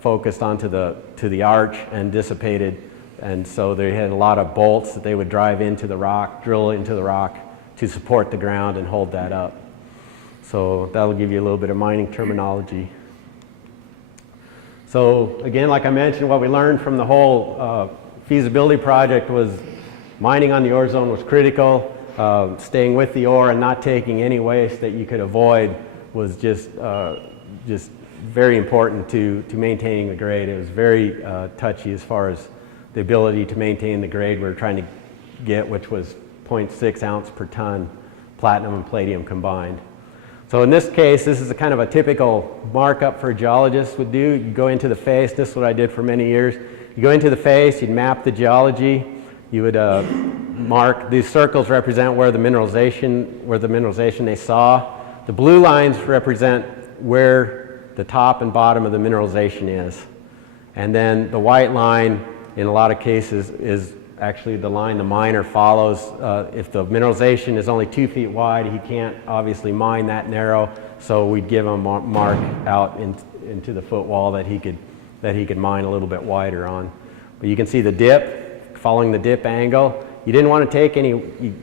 focused onto the arch and dissipated. And so they had a lot of bolts that they would drive into the rock, drill into the rock to support the ground and hold that up. So that'll give you a little bit of mining terminology. So again, like I mentioned, what we learned from the whole feasibility project was mining on the ore zone was critical. Staying with the ore and not taking any waste that you could avoid was just very important to maintaining the grade. It was very touchy as far as the ability to maintain the grade we were trying to get, which was 0.6 ounce per ton, platinum and palladium combined. So in this case, this is a kind of a typical markup for a geologist would do. You go into the face, this is what I did for many years. You go into the face, you'd map the geology, you would mark, these circles represent where the mineralization they saw. The blue lines represent where the top and bottom of the mineralization is. And then the white line, in a lot of cases, is actually the line the miner follows. If the mineralization is only 2 feet wide, he can't obviously mine that narrow, so we'd give him a mark out into the footwall that he could mine a little bit wider on. But you can see the dip, following the dip angle. You didn't want to take any,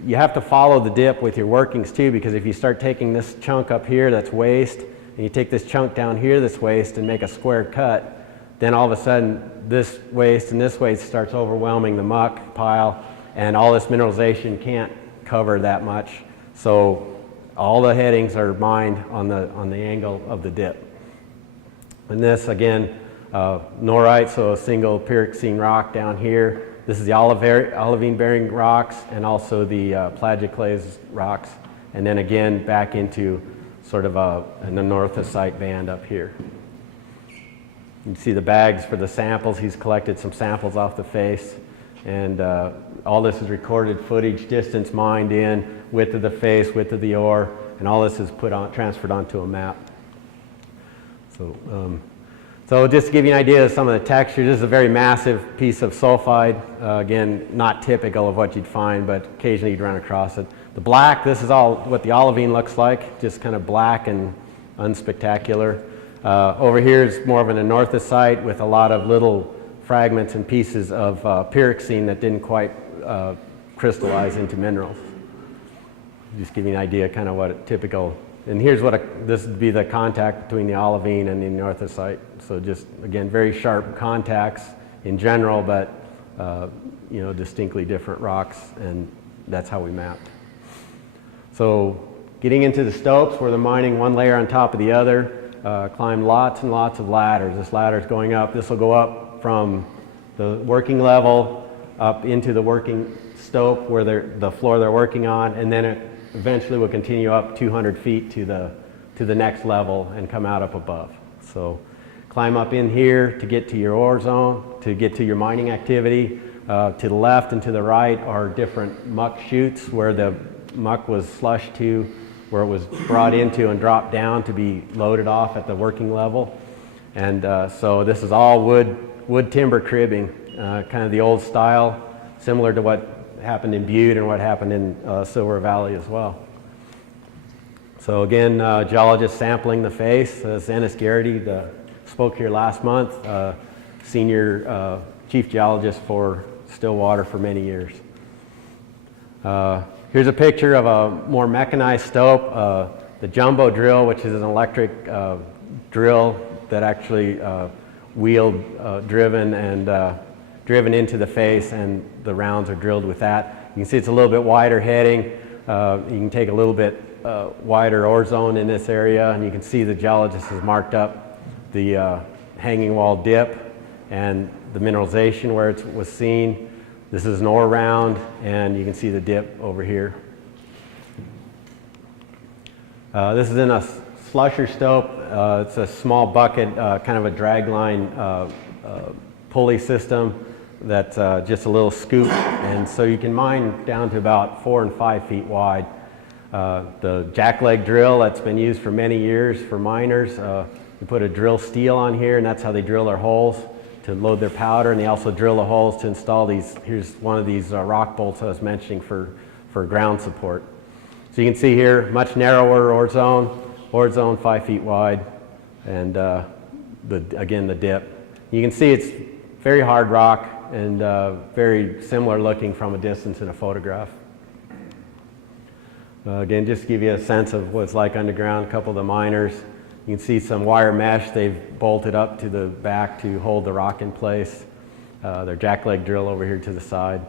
you have to follow the dip with your workings too, because if you start taking this chunk up here that's waste, and you take this chunk down here that's waste and make a square cut, then all of a sudden this waste and this waste starts overwhelming the muck pile, and all this mineralization can't cover that much. So all the headings are mined on the angle of the dip. And this again, norite, so a single pyroxene rock down here. This is the olivine bearing rocks and also the plagioclase rocks. And then again back into sort of an anorthosite band up here. You can see the bags for the samples. He's collected some samples off the face. And all this is recorded footage, distance mined in, width of the face, width of the ore, and all this is transferred onto a map. So just to give you an idea of some of the textures, this is a very massive piece of sulfide. Again, not typical of what you'd find, but occasionally you'd run across it. The black, this is all what the olivine looks like, just kind of black and unspectacular. Over here is more of an anorthosite with a lot of little fragments and pieces of pyroxene that didn't quite crystallize into minerals. Just give you an idea kind of what a typical, and here's what this would be the contact between the olivine and the anorthosite. So just, again, very sharp contacts in general, but you know, distinctly different rocks, and that's how we mapped. So getting into the stopes where they're mining one layer on top of the other, climbed lots and lots of ladders. This ladder is going up. This will go up from the working level up into the working stope where the floor they're working on, and then it eventually will continue up 200 feet to the next level and come out up above. So climb up in here to get to your ore zone, to get to your mining activity. To the left and to the right are different muck chutes where the muck was slushed to, where it was brought into and dropped down to be loaded off at the working level. And so this is all wood timber cribbing, kind of the old style, similar to what happened in Butte and what happened in Silver Valley as well. So again, geologist sampling the face. Ennis Garrity spoke here last month, senior chief geologist for Stillwater for many years. Here's a picture of a more mechanized stope, the jumbo drill, which is an electric drill that actually wheel driven and driven into the face, and the rounds are drilled with that. You can see it's a little bit wider heading. You can take a little bit wider ore zone in this area, and you can see the geologist has marked up the hanging wall dip and the mineralization where it was seen. This is an ore round, and you can see the dip over here. This is in a slusher stope. It's a small bucket, kind of a dragline pulley system that's just a little scoop, and so you can mine down to about 4 and 5 feet wide. The jackleg drill that's been used for many years for miners, you put a drill steel on here, and that's how they drill their holes to load their powder, and they also drill the holes to install these. Here's one of these rock bolts I was mentioning for ground support. So you can see here, much narrower ore zone 5 feet wide, and again the dip. You can see it's very hard rock and very similar looking from a distance in a photograph. Again, just to give you a sense of what it's like underground, a couple of the miners. You can see some wire mesh they've bolted up to the back to hold the rock in place. Their jackleg drill over here to the side.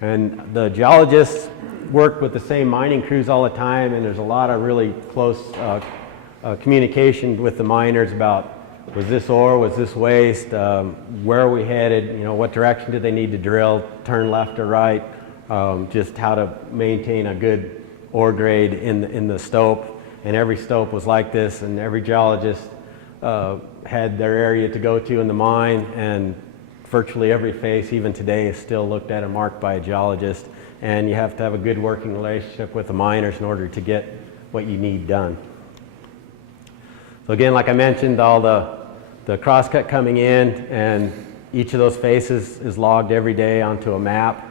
And the geologists work with the same mining crews all the time, and there's a lot of really close communication with the miners about, was this ore, was this waste, where are we headed, you know, what direction do they need to drill, turn left or right, just how to maintain a good ore grade in the stope. And every stope was like this, and every geologist had their area to go to in the mine, and virtually every face, even today, is still looked at and marked by a geologist. And you have to have a good working relationship with the miners in order to get what you need done. So again, like I mentioned, all the crosscut coming in, and each of those faces is logged every day onto a map.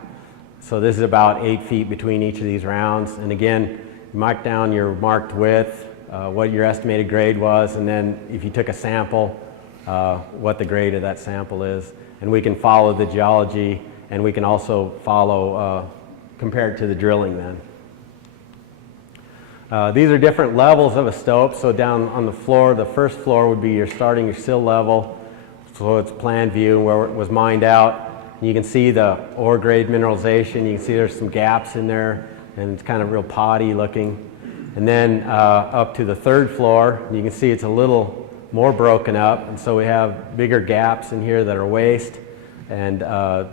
So this is about 8 feet between each of these rounds. And again, you mark down your marked width, what your estimated grade was, and then if you took a sample, what the grade of that sample is. And we can follow the geology, and we can also follow, compare it to the drilling then. These are different levels of a stope. So down on the floor, the first floor would be your sill level. So it's plan view where it was mined out. You can see the ore grade mineralization. You can see there's some gaps in there, and it's kind of real potty looking. And then up to the third floor, you can see it's a little more broken up, and so we have bigger gaps in here that are waste and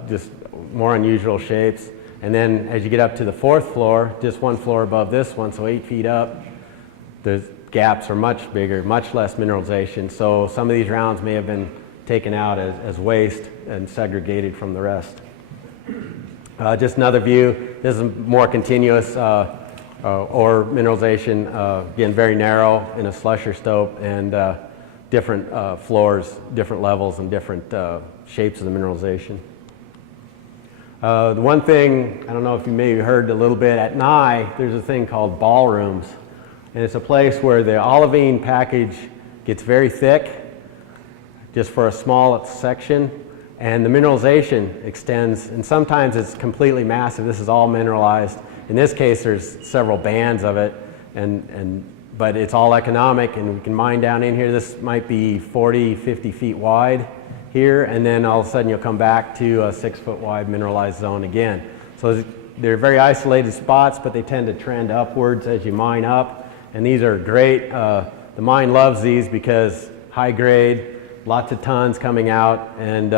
just more unusual shapes. And then as you get up to the fourth floor, just one floor above this one, so 8 feet up, the gaps are much bigger, much less mineralization. So some of these rounds may have been taken out as waste and segregated from the rest. Just another view. This is more continuous ore mineralization, again very narrow in a slusher stope, and different floors, different levels, and different shapes of the mineralization. The one thing, I don't know if you maybe heard a little bit, at Nye there's a thing called ballrooms, and it's a place where the olivine package gets very thick just for a small section, and the mineralization extends, and sometimes it's completely massive. This is all mineralized. In this case there's several bands of it, but it's all economic, and we can mine down in here. This might be 40, 50 feet wide here, and then all of a sudden you'll come back to a 6 foot wide mineralized zone again. So they're very isolated spots, but they tend to trend upwards as you mine up, and these are great. The mine loves these because high grade, lots of tons coming out, and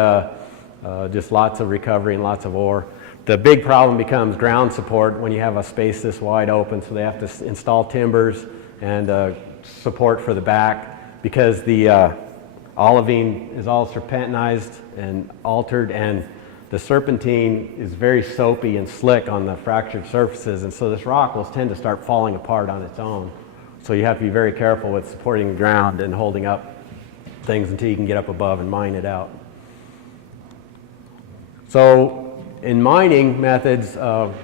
just lots of recovery and lots of ore. The big problem becomes ground support when you have a space this wide open, so they have to install timbers and support for the back, because the olivine is all serpentinized and altered, and the serpentine is very soapy and slick on the fractured surfaces, and so this rock will tend to start falling apart on its own. So you have to be very careful with supporting the ground and holding up things until you can get up above and mine it out. So in mining methods,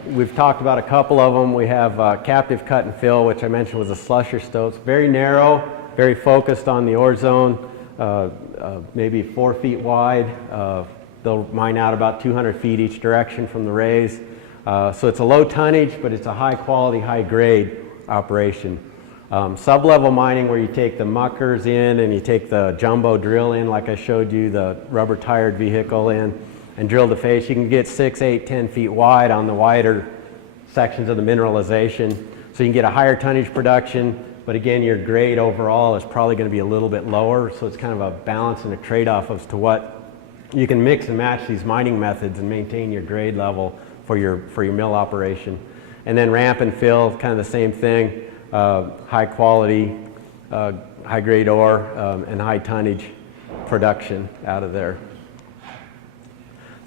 we've talked about a couple of them. We have captive cut and fill, which I mentioned was a slusher stope. It's very narrow, very focused on the ore zone, maybe 4 feet wide. They'll mine out about 200 feet each direction from the raise. So it's a low tonnage, but it's a high quality, high grade operation. Sub-level mining, where you take the muckers in and you take the jumbo drill in, like I showed you, the rubber tired vehicle in, and drill the face. You can get 6, 8, 10 feet wide on the wider sections of the mineralization. So you can get a higher tonnage production, but again, your grade overall is probably going to be a little bit lower. So it's kind of a balance and a trade-off as to what you can mix and match these mining methods and maintain your grade level for your mill operation. And then ramp and fill, kind of the same thing. High quality, high grade ore, and high tonnage production out of there.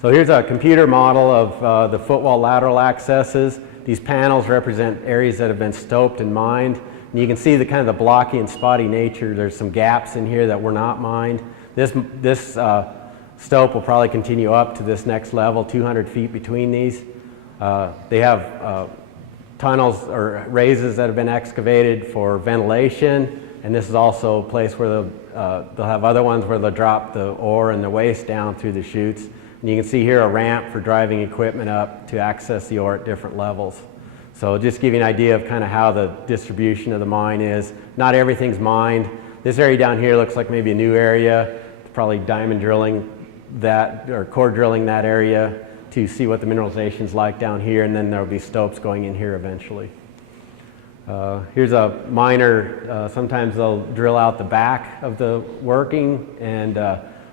So here's a computer model of the footwall lateral accesses. These panels represent areas that have been stoped and mined. And you can see the kind of the blocky and spotty nature. There's some gaps in here that were not mined. This stope will probably continue up to this next level, 200 feet between these. They have tunnels or raises that have been excavated for ventilation, and this is also a place where they'll have other ones where they'll drop the ore and the waste down through the chutes. And you can see here a ramp for driving equipment up to access the ore at different levels. So just give you an idea of kind of how the distribution of the mine is. Not everything's mined. This area down here looks like maybe a new area, probably diamond drilling that, or core drilling that area to see what the mineralization's like down here, and then there'll be stopes going in here eventually. Here's a miner. Sometimes they'll drill out the back of the working and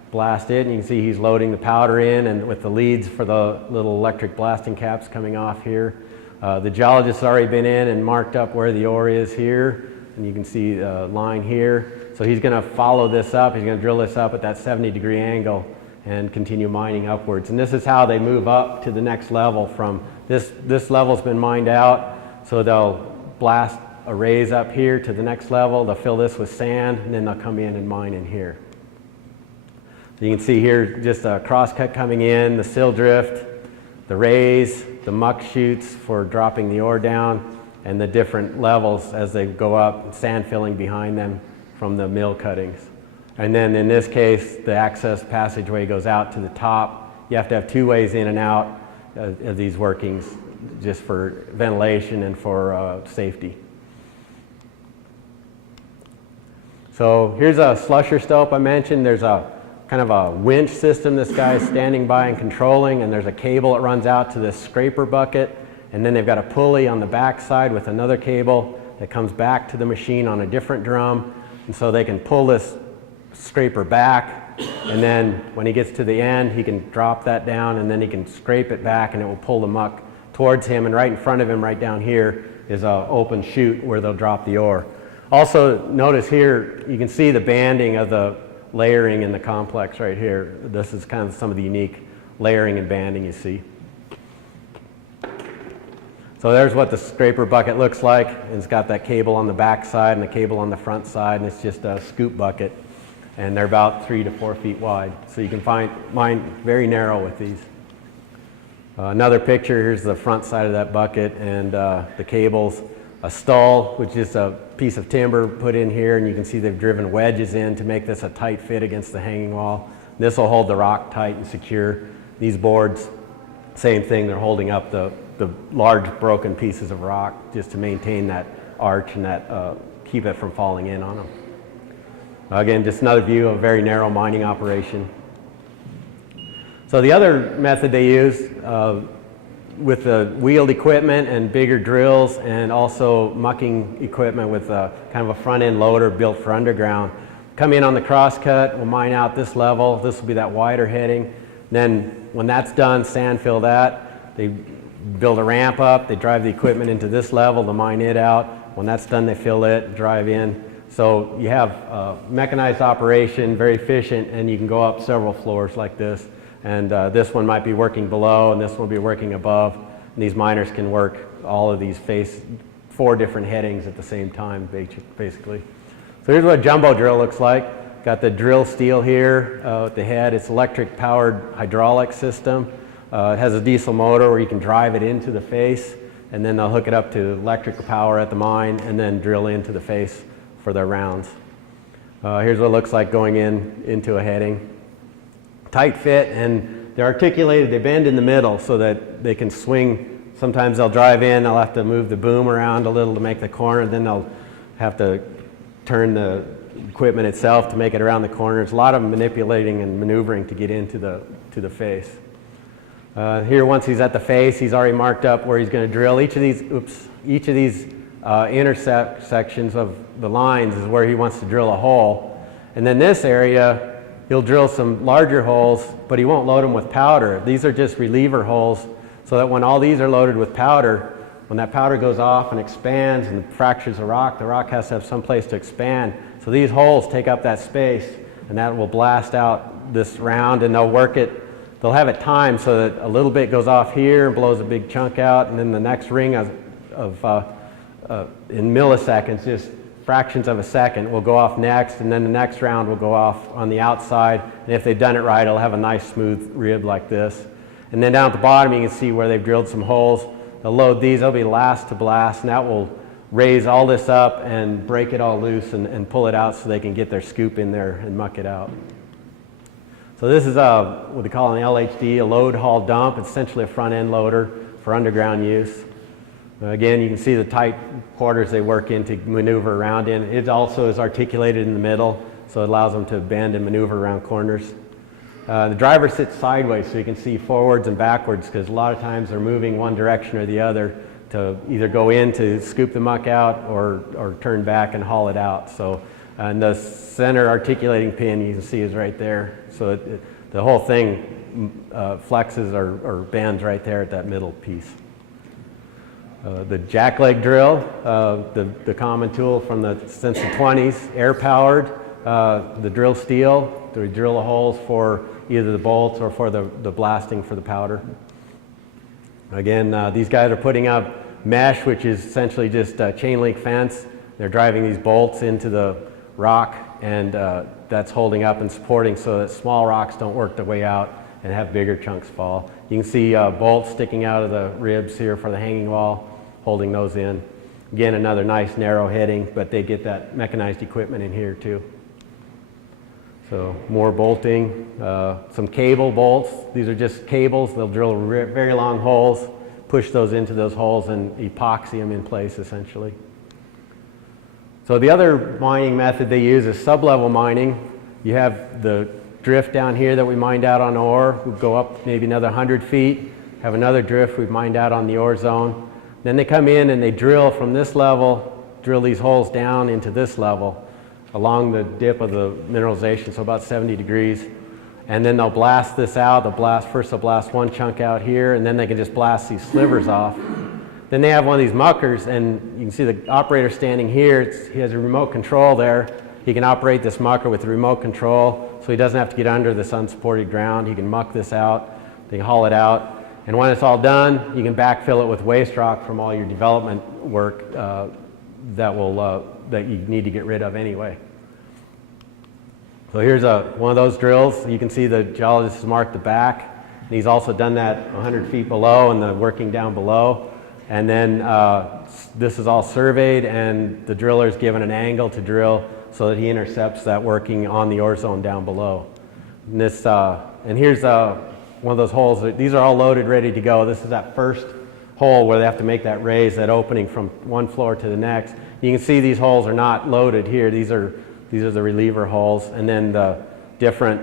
blast it, and you can see he's loading the powder in, and with the leads for the little electric blasting caps coming off here. The geologist's already been in and marked up where the ore is here, and you can see the line here. So he's going to follow this up. He's going to drill this up at that 70-degree angle and continue mining upwards. And this is how they move up to the next level. From this level's been mined out, so they'll blast a raise up here to the next level. They'll fill this with sand, and then they'll come in and mine in here. So you can see here just a crosscut coming in, the sill drift, the raise, the muck chutes for dropping the ore down, and the different levels as they go up, sand filling behind them from the mill cuttings. And then in this case, the access passageway goes out to the top. You have to have 2 ways in and out of these workings, just for ventilation and for safety. So here's a slusher stope I mentioned. There's a kind of a winch system this guy is standing by and controlling, and there's a cable that runs out to this scraper bucket, and then they've got a pulley on the back side with another cable that comes back to the machine on a different drum, and so they can pull this scraper back, and then when he gets to the end he can drop that down, and then he can scrape it back and it will pull the muck towards him, and right in front of him right down here is an open chute where they'll drop the ore. Also notice here you can see the banding of the layering in the complex right here. This is kind of some of the unique layering and banding you see. So there's what the scraper bucket looks like. It's got that cable on the back side and the cable on the front side, and it's just a scoop bucket. And they're about 3 to 4 feet wide. So you can find mine very narrow with these. Another picture, here's the front side of that bucket and the cables. A stall, which is a piece of timber put in here, and you can see they've driven wedges in to make this a tight fit against the hanging wall. This will hold the rock tight and secure. These boards, same thing, they're holding up the large broken pieces of rock just to maintain that arch and that keep it from falling in on them. Again, just another view of a very narrow mining operation. So the other method they use with the wheeled equipment and bigger drills and also mucking equipment with kind of a front end loader built for underground. Come in on the crosscut, we'll mine out this level. This will be that wider heading. Then when that's done, sand fill that. They build a ramp up, they drive the equipment into this level to mine it out. When that's done, they fill it, drive in. So you have a mechanized operation, very efficient, and you can go up several floors like this. And this one might be working below, and this one will be working above. And these miners can work all of these 4 different headings at the same time, basically. So here's what a jumbo drill looks like. Got the drill steel here at the head. It's electric powered hydraulic system. It has a diesel motor where you can drive it into the face, and then they'll hook it up to electrical power at the mine and then drill into the face for their rounds. Here's what it looks like going into a heading. Tight fit, and they're articulated, they bend in the middle so that they can swing. Sometimes they'll drive in, they'll have to move the boom around a little to make the corner, then they'll have to turn the equipment itself to make it around the corner. There's a lot of manipulating and maneuvering to get into the face. Here, once he's at the face, he's already marked up where he's going to drill. Each of these intersections of the lines is where he wants to drill a hole. And then this area, he'll drill some larger holes, but he won't load them with powder. These are just reliever holes, so that when all these are loaded with powder, when that powder goes off and expands and fractures the rock has to have some place to expand. So these holes take up that space, and that will blast out this round, and they'll work it. They'll have it timed so that a little bit goes off here and blows a big chunk out, and then the next ring in milliseconds, just fractions of a second, will go off next, and then the next round will go off on the outside. And if they've done it right, it'll have a nice smooth rib like this. And then down at the bottom, you can see where they've drilled some holes. They'll load these, they'll be last to blast, and that will raise all this up and break it all loose and pull it out so they can get their scoop in there and muck it out. So this is what they call an LHD, a load haul dump. It's essentially a front end loader for underground use. Again, you can see the tight quarters they work in to maneuver around in. It also is articulated in the middle, so it allows them to bend and maneuver around corners. The driver sits sideways so you can see forwards and backwards, because a lot of times they're moving one direction or the other to either go in to scoop the muck out or turn back and haul it out. So, and the center articulating pin you can see is right there. So the whole thing flexes or bends right there at that middle piece. The jackleg drill, the common tool since the 20s, air-powered. The drill steel, to drill the holes for either the bolts or for the blasting for the powder. Again, these guys are putting up mesh, which is essentially just a chain link fence. They're driving these bolts into the rock, and that's holding up and supporting so that small rocks don't work their way out and have bigger chunks fall. You can see bolts sticking out of the ribs here for the hanging wall, holding those in. Again, another nice narrow heading, but they get that mechanized equipment in here too. So more bolting, some cable bolts. These are just cables. They'll drill very long holes, push those into those holes and epoxy them in place essentially. So the other mining method they use is sublevel mining. You have the drift down here that we mined out on ore. We'll go up maybe another 100 feet, have another drift we've mined out on the ore zone. Then they come in and they drill from this level, drill these holes down into this level along the dip of the mineralization, so about 70 degrees. And then they'll blast this out. First they'll blast one chunk out here, and then they can just blast these slivers off. Then they have one of these muckers, and you can see the operator standing here. He has a remote control there. He can operate this mucker with the remote control. so he doesn't have to get under this unsupported ground. He can muck this out, they can haul it out, and when it's all done, you can backfill it with waste rock from all your development work that you need to get rid of anyway. So here's one of those drills. You can see the geologist has marked the back. And he's also done that 100 feet below and the working down below. And then this is all surveyed, and the driller is given an angle to drill so that he intercepts that working on the ore zone down below. And, here's one of those holes. These are all loaded, ready to go. This is that first hole where they have to make that raise, that opening from one floor to the next. You can see these holes are not loaded here. These are the reliever holes, and then the different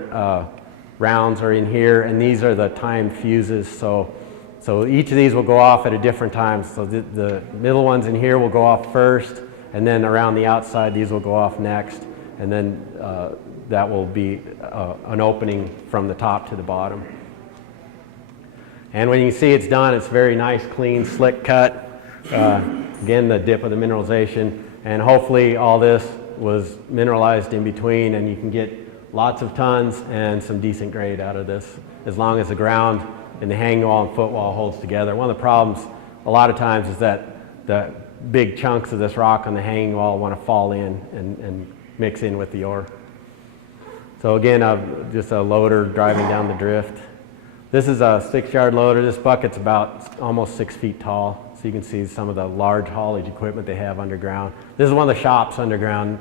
rounds are in here, and these are the timed fuses. So each of these will go off at a different time. So the middle ones in here will go off first, and then around the outside these will go off next, and then that will be an opening from the top to the bottom. And when you see it's done, it's very nice, clean, slick cut. Again, the dip of the mineralization, and hopefully all this was mineralized in between, and you can get lots of tons and some decent grade out of this, as long as the ground and the hanging wall and footwall holds together. One of the problems a lot of times is that the big chunks of this rock on the hanging wall want to fall in and mix in with the ore. So again, just a loader driving down the drift. This is a 6-yard loader. This bucket's about almost 6 feet tall. So you can see some of the large haulage equipment they have underground. This is one of the shops underground.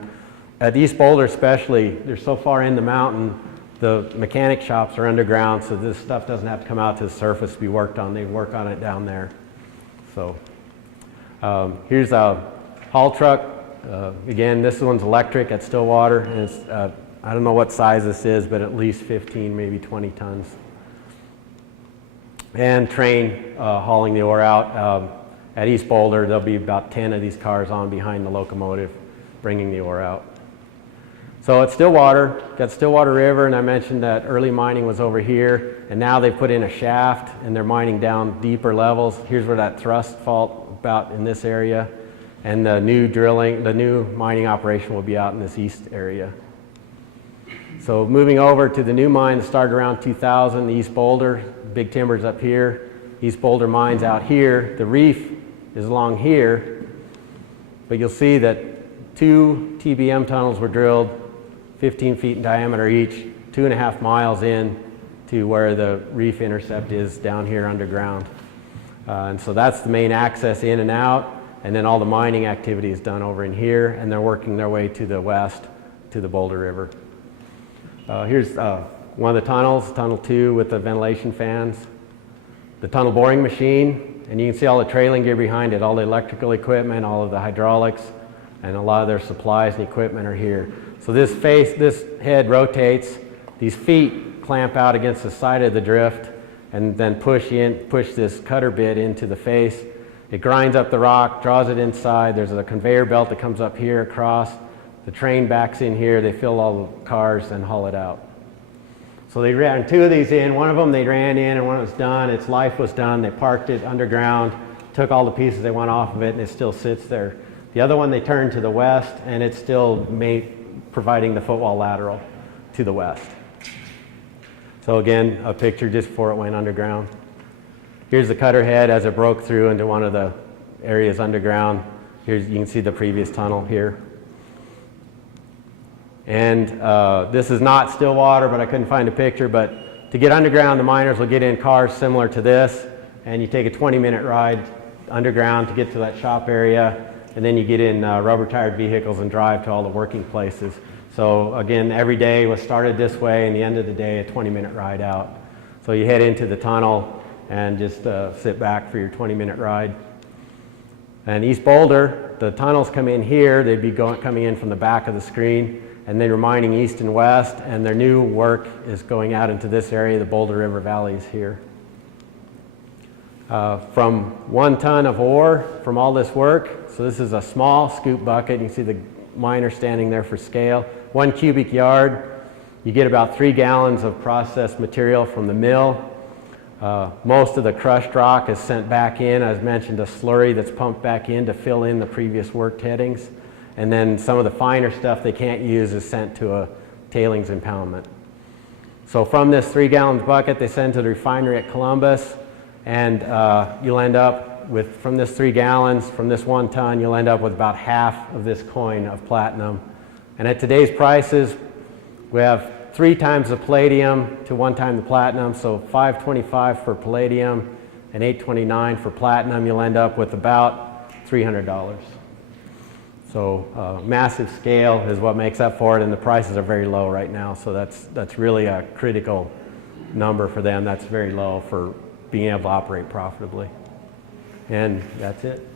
At East Boulder especially, they're so far in the mountain, the mechanic shops are underground, so this stuff doesn't have to come out to the surface to be worked on. They work on it down there. So here's a haul truck. Again, this one's electric at Stillwater, and it's, I don't know what size this is, but at least 15, maybe 20 tons. And train hauling the ore out. At East Boulder, there'll be about 10 of these cars on behind the locomotive bringing the ore out. So at Stillwater, got Stillwater River, and I mentioned that early mining was over here, and now they've put in a shaft and they're mining down deeper levels. Here's where that thrust fault about in this area, and the new drilling, the new mining operation will be out in this east area. So moving over to the new mine that started around 2000, the East Boulder, Big Timber's up here, East Boulder mine's out here, the reef is along here, but you'll see that 2 TBM tunnels were drilled 15 feet in diameter each, 2.5 miles in to where the reef intercept is down here underground. And so that's the main access in and out, and then all the mining activity is done over in here, and they're working their way to the west to the Boulder River. Here's one of the tunnels, Tunnel 2 with the ventilation fans. The tunnel boring machine, and you can see all the trailing gear behind it, all the electrical equipment, all of the hydraulics, and a lot of their supplies and equipment are here. So this head rotates, these feet clamp out against the side of the drift, and then push this cutter bit into the face. It grinds up the rock, draws it inside. There's a conveyor belt that comes up here across. The train backs in here, they fill all the cars and haul it out. So they ran 2 of these in. One of them they ran in, and when it was done, its life was done. They parked it underground, took all the pieces they want off of it, and it still sits there. The other one they turned to the west, and it's still providing the footwall lateral to the west. So again, a picture just before it went underground. Here's the cutter head as it broke through into one of the areas underground. You can see the previous tunnel here. And this is not Stillwater, but I couldn't find a picture. But to get underground, the miners will get in cars similar to this, and you take a 20-minute ride underground to get to that shop area, and then you get in rubber-tired vehicles and drive to all the working places. So again, every day was started this way, and the end of the day, a 20-minute ride out. So you head into the tunnel and just sit back for your 20-minute ride. And East Boulder, the tunnels come in here. They'd be coming in from the back of the screen, and they were mining east and west, and their new work is going out into this area. The Boulder River Valley is here. From 1 ton of ore from all this work, so this is a small scoop bucket. You can see the miner standing there for scale. 1 cubic yard, you get about 3 gallons of processed material from the mill. Most of the crushed rock is sent back in, as mentioned, a slurry that's pumped back in to fill in the previous worked headings. And then some of the finer stuff they can't use is sent to a tailings impoundment. So from this 3 gallons bucket, they send to the refinery at Columbus, and you'll end up with, from this 3 gallons, from this 1 ton, you'll end up with about half of this coin of platinum. And at today's prices, we have 3 times the palladium to 1 time the platinum, so $525 for palladium and $829 for platinum. You'll end up with about $300. So massive scale is what makes up for it, and the prices are very low right now. So that's really a critical number for them. That's very low for being able to operate profitably. And that's it.